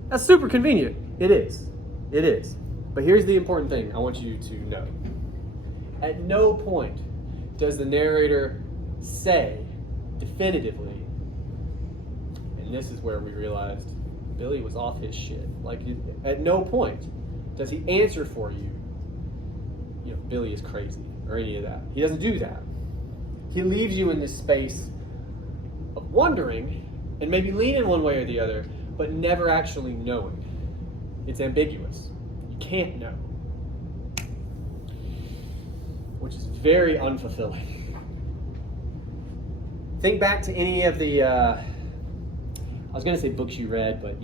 That's super convenient. It is. It is. But here's the important thing I want you to know. At no point does the narrator say definitively, and this is where we realized Billy was off his shit. Like, at no point does he answer for you, Billy is crazy or any of that. He doesn't do that. He leaves you in this space of wondering and maybe leaning one way or the other, but never actually knowing. It's ambiguous. You can't know. Which is very unfulfilling. Think back to any of the, I was going to say books you read, but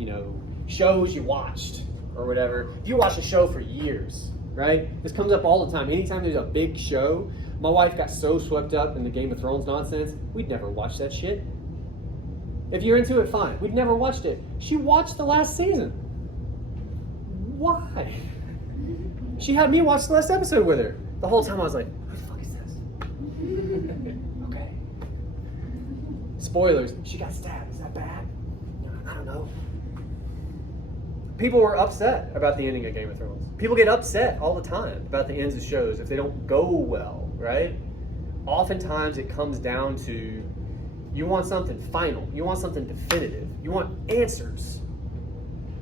shows you watched or whatever. If you watched a show for years, right? This comes up all the time. Anytime there's a big show, my wife got so swept up in the Game of Thrones nonsense, we'd never watch that shit. If you're into it, fine. We'd never watched it. She watched the last season. Why? She had me watch the last episode with her. The whole time I was like, what the fuck is this? Okay. Spoilers, she got stabbed. Is that bad? I don't know. People were upset about the ending of Game of Thrones. People get upset all the time about the ends of shows if they don't go well, right? Oftentimes it comes down to you want something final. You want something definitive. You want answers.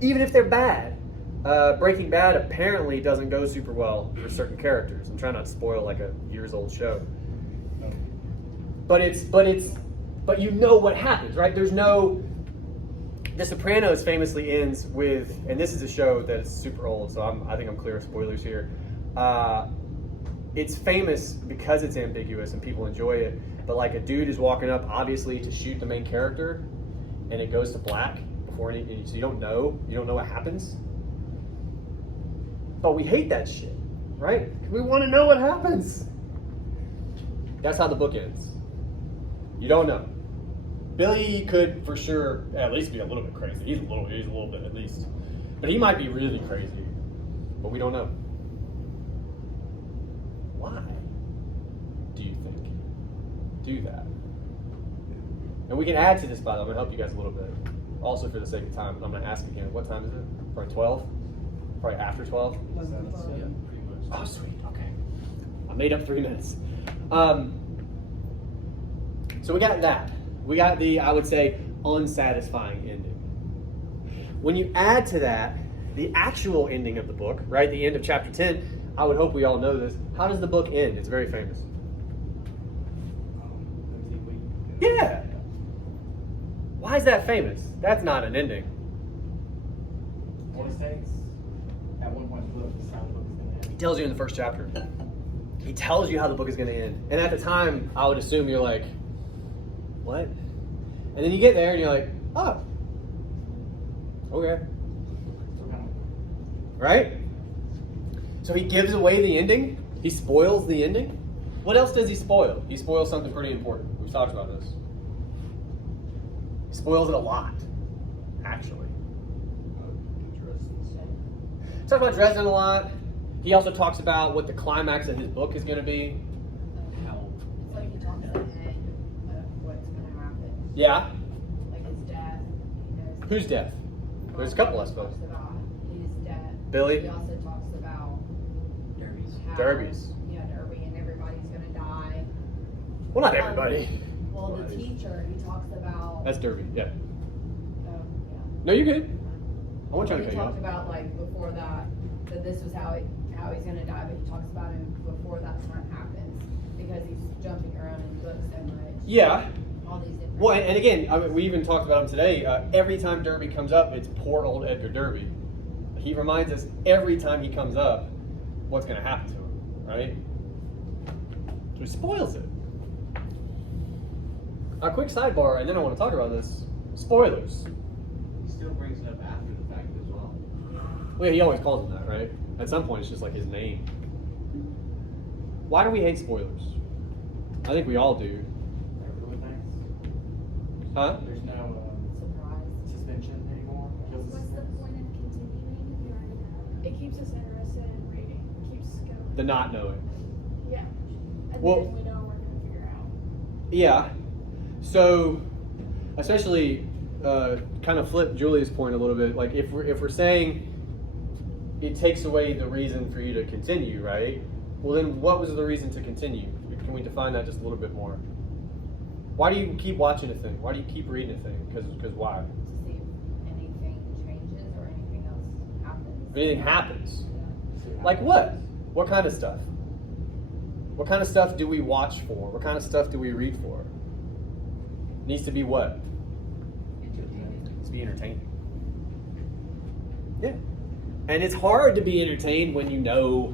Even if they're bad. Breaking Bad apparently doesn't go super well for certain characters. I'm trying not to spoil like a years old show. But you know what happens, right? There's no... The Sopranos famously ends with, and this is a show that is super old, so I think I'm clear of spoilers here. It's famous because it's ambiguous and people enjoy it, but like a dude is walking up, obviously, to shoot the main character, and it goes to black before any, so you don't know what happens. But we hate that shit, right? We want to know what happens. That's how the book ends. You don't know. Billy could, for sure, at least be a little bit crazy. He's a little bit at least. But he might be really crazy. But we don't know. Why do you think do that? And we can add to this, by the way. I'm going to help you guys a little bit. Also, for the sake of time, I'm going to ask again, what time is it? Probably 12? Probably after 12? Yeah, pretty much. Oh, sweet. Okay. I made up 3 minutes. So we got that. We got the, I would say, unsatisfying ending. When you add to that the actual ending of the book, right, the end of chapter 10, I would hope we all know this. How does the book end? It's very famous. Yeah. Why is that famous? That's not an ending. states at one point in the book, this is how the book is going to He end. tells you in the first chapter. He tells you how the book is going to end. And at the time, I would assume you're like, what? And then you get there and you're like, oh, okay. So kind of Right? So he gives away the ending. He spoils the ending. What else does he spoil? He spoils something pretty important. We've talked about this. He spoils it a lot, actually. He talks about Dresden a lot. He also talks about what the climax of his book is going to be. How It's like he talks ahead of what's gonna happen, Yeah? like his death. He knows. Whose death? There's a couple, I He suppose. talks about his death. Billy? He also talks about Derbies. how, Derbies. Yeah, Derby, and everybody's gonna die. Well, not everybody. Well, the teacher, he talks about. That's Derby, yeah. Oh, yeah. No, you're good. I want you to He cut you off. talked about like before that this was how he's gonna die, but he talks about him before that time happens because he's jumping around in the book so much. Yeah. All these different. Well, and again, I mean, we even talked about him today. Every time Derby comes up, it's poor old Edgar Derby. He reminds us every time he comes up what's going to happen to him, right? So he spoils it. A quick sidebar, and then I want to talk about this. Spoilers. He still brings it up after the fact as well. Well, yeah, he always calls him that, right? At some point, it's just like his name. Why do we hate spoilers? I think we all do. everyone thinks. Huh? There's no Surprise. suspension anymore. Kills the What's the suspense. point of continuing if you already know? It keeps us interested in reading. It keeps going. The not knowing. Yeah. And Well- then we know we're gonna figure out. Yeah. So, essentially, kind of flip Julia's point a little bit. Like, if we're saying it takes away the reason for you to continue, right? Well, then what was the reason to continue? Can we define that just a little bit more? Why do you keep watching a thing? Why do you keep reading a thing? Because why? To see if anything changes or anything else happens. If anything happens. Yeah. Like what? What kind of stuff? What kind of stuff do we watch for? What kind of stuff do we read for? Needs to be what? Needs to be entertaining. Yeah. And it's hard to be entertained when you know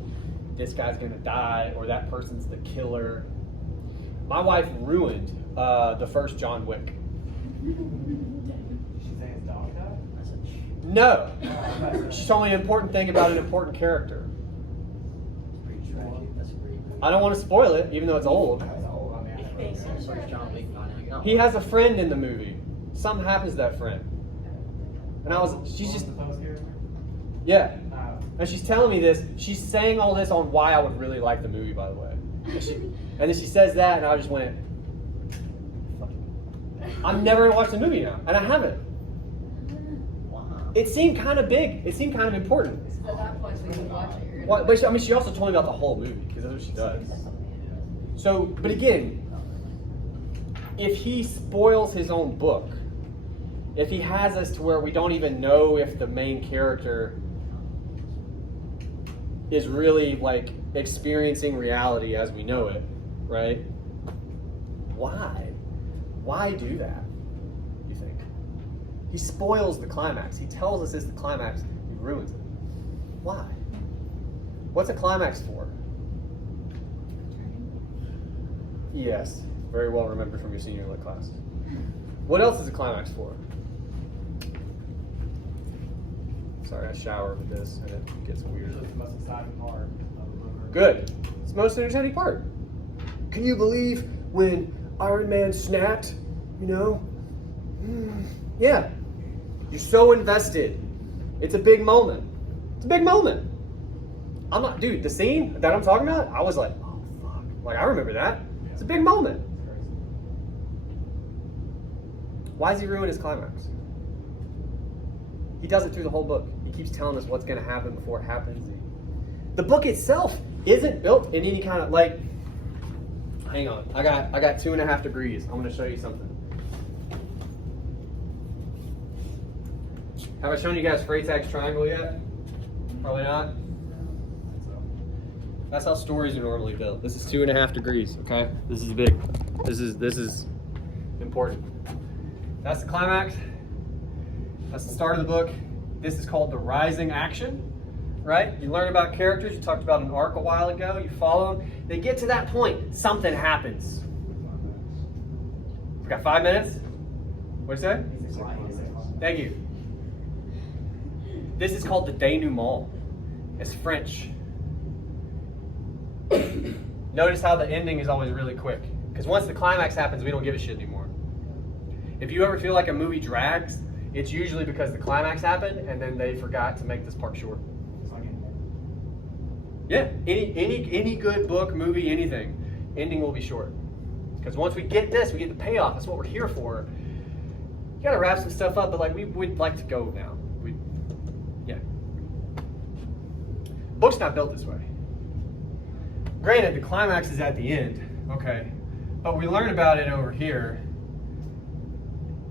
this guy's gonna die or that person's the killer. My wife ruined the first John Wick. She's saying his dog died? That's a No. She told me an important thing about an important character. pretty tragic. That's a pretty. I don't want to spoil it, even though it's old. That was old. I mean, I haven't read It's it. the first John Wick dynamic. No. He has a friend in the movie. Something happens to that friend. And she's just, What was the character? yeah. Uh, And she's telling me this. She's saying all this on why I would really like the movie, by the way. And then she says that, and I just went, fuck. I'm never gonna watch the movie now, and I haven't. Wow. It seemed kind of big. It seemed kind of important. So at that point, when you watch it, you're gonna. Well, but she also told me about the whole movie because that's what she does. So, but again, if he spoils his own book, if he has us to where we don't even know if the main character is really like experiencing reality as we know it, right? Why? Why do that, you think? He spoils the climax. He tells us it's the climax. He ruins it. Why? What's a climax for? Yes, very well remembered from your senior lit class. What else is a climax for? Sorry, I shower with this and it gets weird. usually it's the most exciting part of the book. Good. It's the most entertaining part. Can you believe when Iron Man snapped? You know? Yeah. You're so invested. It's a big moment. It's a big moment. I'm not, dude, the scene that I'm talking about, I was like, oh, fuck. Like, I remember that. It's a big moment. It's crazy. Why does he ruin his climax? He does it through the whole book. He keeps telling us what's going to happen before it happens. The book itself isn't built in any kind of, like, hang on. I got 2.5 degrees. I'm going to show you something. Have I shown you guys Freytag's triangle yet? Probably not. That's how stories are normally built. This is 2.5 degrees, okay? This is big. This is important. That's the climax. That's the start of the book. This is called the rising action, right? You learn about characters. You talked about an arc a while ago. You follow them. They get to that point. Something happens. We got 5 minutes? What'd you say? Thank you. This is called the denouement. It's French. Notice how the ending is always really quick. Because once the climax happens, we don't give a shit anymore. If you ever feel like a movie drags, it's usually because the climax happened and then they forgot to make this part short. Yeah, any good book, movie, anything, ending will be short. Because once we get this, we get the payoff. That's what we're here for. You gotta wrap some stuff up, but like we would like to go now. Yeah. Book's not built this way. Granted, the climax is at the end, okay, but we learn about it over here,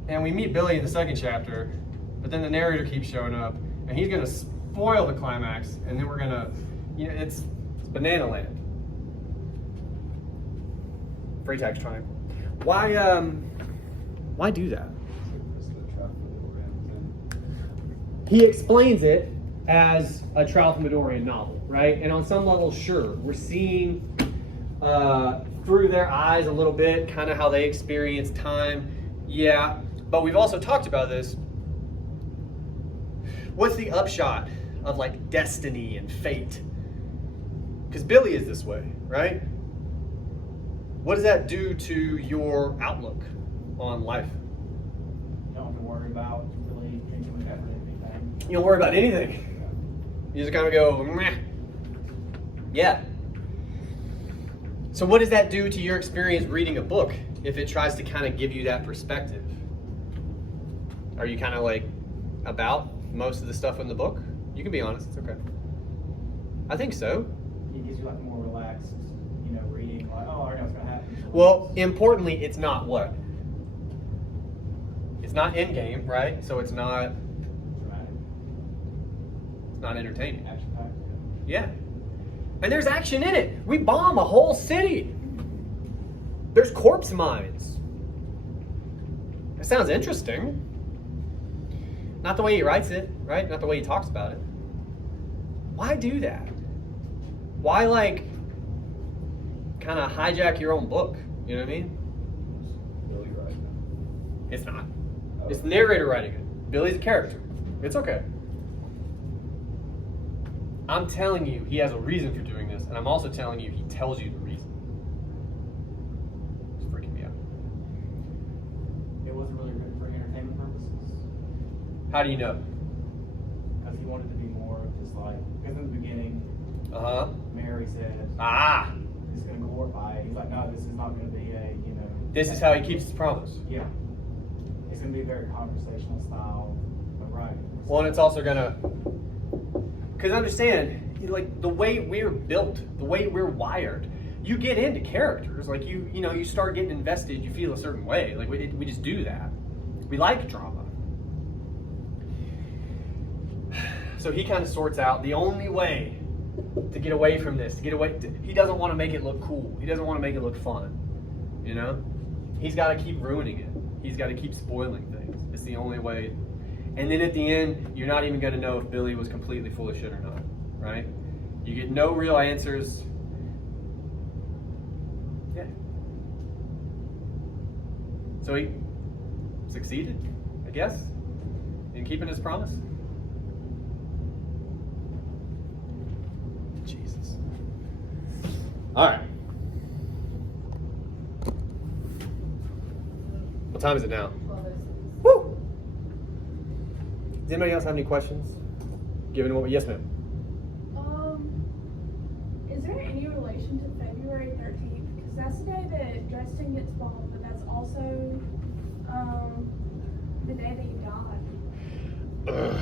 and we meet Billy in the second chapter, but then the narrator keeps showing up, and he's gonna spoil the climax, and then we're gonna, it's banana land. Free text triangle. Why do that? He explains it as a Tralfamadorian novel, right? And on some level, sure, we're seeing through their eyes a little bit, kind of how they experience time. Yeah, but we've also talked about this. What's the upshot of like destiny and fate? Because Billy is this way, right? What does that do to your outlook on life? You don't have to worry about really thinking of anything. You don't worry about anything. You just kind of go, meh. Yeah. So what does that do to your experience reading a book if it tries to kind of give you that perspective? Are you kind of like about most of the stuff in the book? You can be honest, it's okay. I think so. It gives you like more relaxed, reading, like, oh, I already know what's going to happen. Well, importantly, it's not what? It's not endgame, right? So it's not Dramatic. It's not entertaining. Action-packed. Yeah. And there's action in it. We bomb a whole city. There's corpse mines. That sounds interesting. Not the way he writes it, right? Not the way he talks about it. Why do that? Why, kind of hijack your own book? You know what I mean? Billy writing It's not. it. It's the narrator writing it. Billy's a character. It's okay. I'm telling you, he has a reason for doing this, and I'm also telling you, he tells you the reason. It's freaking me out. It wasn't really written for entertainment purposes. How do you know? Because he wanted to be more of just like, because in the beginning, Uh-huh. Mary said, Ah! this is going to glorify it. He's like, no, this is not going to be a, This is how he keeps his promise. Yeah. It's going to be a very conversational style of writing. Well, and it's also gonna, because understand, the way we're built, the way we're wired, you get into characters, you start getting invested, you feel a certain way, we just do that. We like drama. So he kind of sorts out the only way to get away from this, he doesn't want to make it look cool. He doesn't want to make it look fun, He's got to keep ruining it. He's got to keep spoiling things. It's the only way. And then at the end, you're not even going to know if Billy was completely full of shit or not, right? You get no real answers. Yeah. So he succeeded, I guess, in keeping his promise. Jesus. All right. What time is it now? Woo! Does anybody else have any questions? Given what? Yes, ma'am. Is there any relation to February 13th? Because that's the day that Dresden gets bombed, but that's also the day that he died.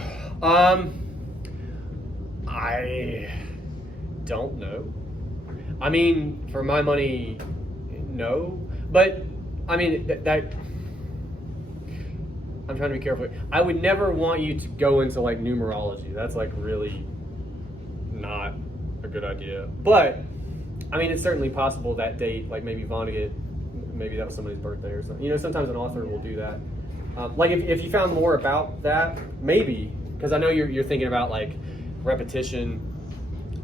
I don't know. I mean, for my money, no. But I mean that. I'm trying to be careful. I would never want you to go into numerology. That's really not a good idea. But I mean, it's certainly possible that date, maybe Vonnegut, maybe that was somebody's birthday or something. Sometimes an author will do that. If you found more about that, maybe Because I know you're thinking about like repetition,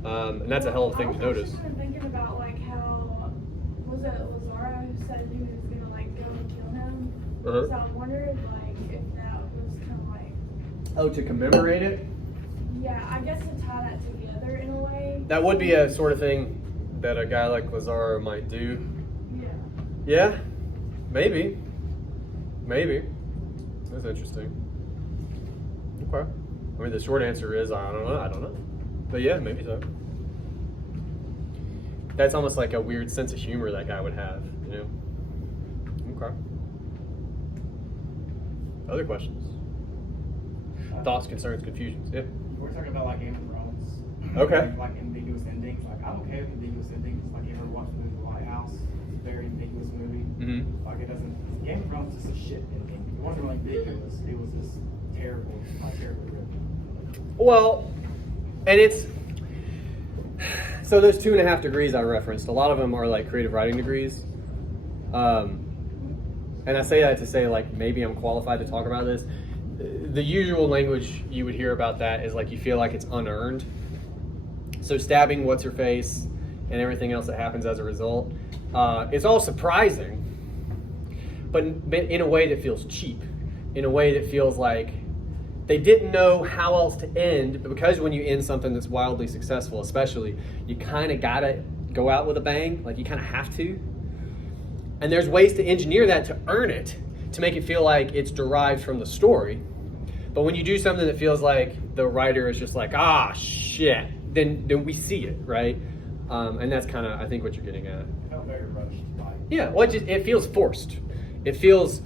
and that's a hell of a thing to notice. I was actually kind of thinking about like how was it Lazara who said he was gonna like go and kill him? Uh-huh. So I wondered like if that was kind of like Oh, to commemorate it? yeah, I guess to tie that together in a way. That would be a sort of thing that a guy like Lazaro might do. Yeah. Yeah, maybe. Maybe. That's interesting. Okay. I mean, the short answer is I don't know. But yeah, maybe so. That's almost like a weird sense of humor that guy would have, you know? Okay. Other questions? Thoughts, concerns, confusions? Yeah. We're talking about like Game of Thrones. Okay. Like ambiguous endings. Like I'm okay with ambiguous endings. Like you ever watch the movie The Lighthouse? It's a very ambiguous movie. Mm-hmm. Like it doesn't. Game of Thrones is just a shit ending. It wasn't really ambiguous. It was just terrible. Like terribly written. Well, and it's so those 2.5 degrees I referenced. A lot of them are like creative writing degrees, and I say that to say like maybe I'm qualified to talk about this. The usual language you would hear about that is like you feel like it's unearned. So stabbing what's her face and everything else that happens as a result, it's all surprising, but in a way that feels cheap, in a way that feels like they didn't know how else to end, because when you end something that's wildly successful, especially, you kind of gotta go out with a bang, like you kind of have to. And there's ways to engineer that to earn it, to make it feel like it's derived from the story. But when you do something that feels like the writer is just like, ah, shit, then we see it, right? And that's kind of, I think, what you're getting at. It felt very rushed. Like Yeah, well, it feels forced. It feels,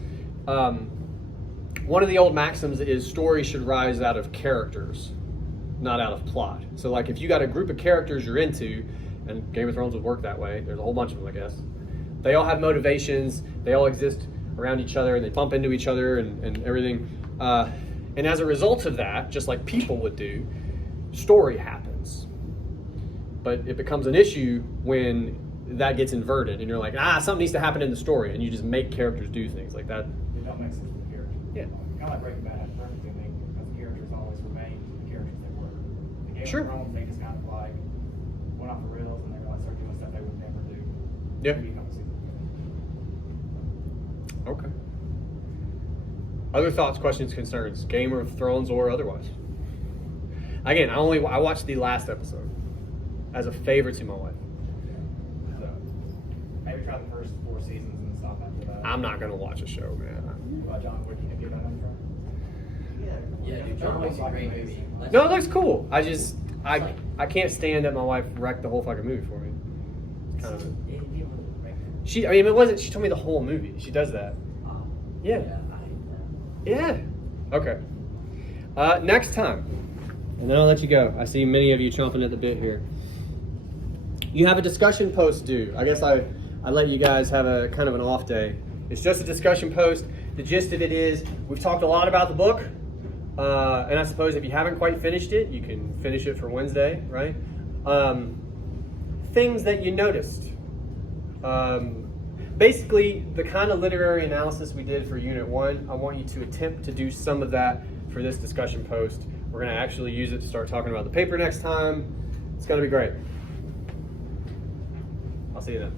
one of the old maxims is stories should rise out of characters, not out of plot. So like if you got a group of characters you're into, and Game of Thrones would work that way, there's a whole bunch of them, I guess. They all have motivations, they all exist around each other, and they bump into each other and everything. And as a result of that, just like people would do, story happens. But it becomes an issue when that gets inverted and you're like, something needs to happen in the story, and you just make characters do things like that. it don't make sense with the characters. Yeah. Kind of like Breaking Bad had a perfect ending because the characters always remained the characters they were. The Game Sure. of Thrones, they just kind of like went off the rails and they like started doing stuff they would never do. Yeah. Maybe a couple seasons ago. Okay. Other thoughts, questions, concerns, Game of Thrones or otherwise? Again, I watched the last episode as a favor to my wife. So maybe try the first 4 seasons and stop after that. I'm not gonna watch a show, man. What about John Wick? Have you done that? Yeah, dude, John Wick's a great movie. No, it looks cool. I can't stand that my wife wrecked the whole fucking movie for me. It's kind of she. I mean, it wasn't. She told me the whole movie. She does that. Yeah. I hate that. Yeah. Okay. Next time, and then I'll let you go. I see many of you chomping at the bit here. You have a discussion post due. I guess I let you guys have a kind of an off day. It's just a discussion post. The gist of it is we've talked a lot about the book, and I suppose if you haven't quite finished it, you can finish it for Wednesday, right? Things that you noticed. Basically, the kind of literary analysis we did for Unit 1, I want you to attempt to do some of that for this discussion post. We're going to actually use it to start talking about the paper next time. It's going to be great. I'll see you then.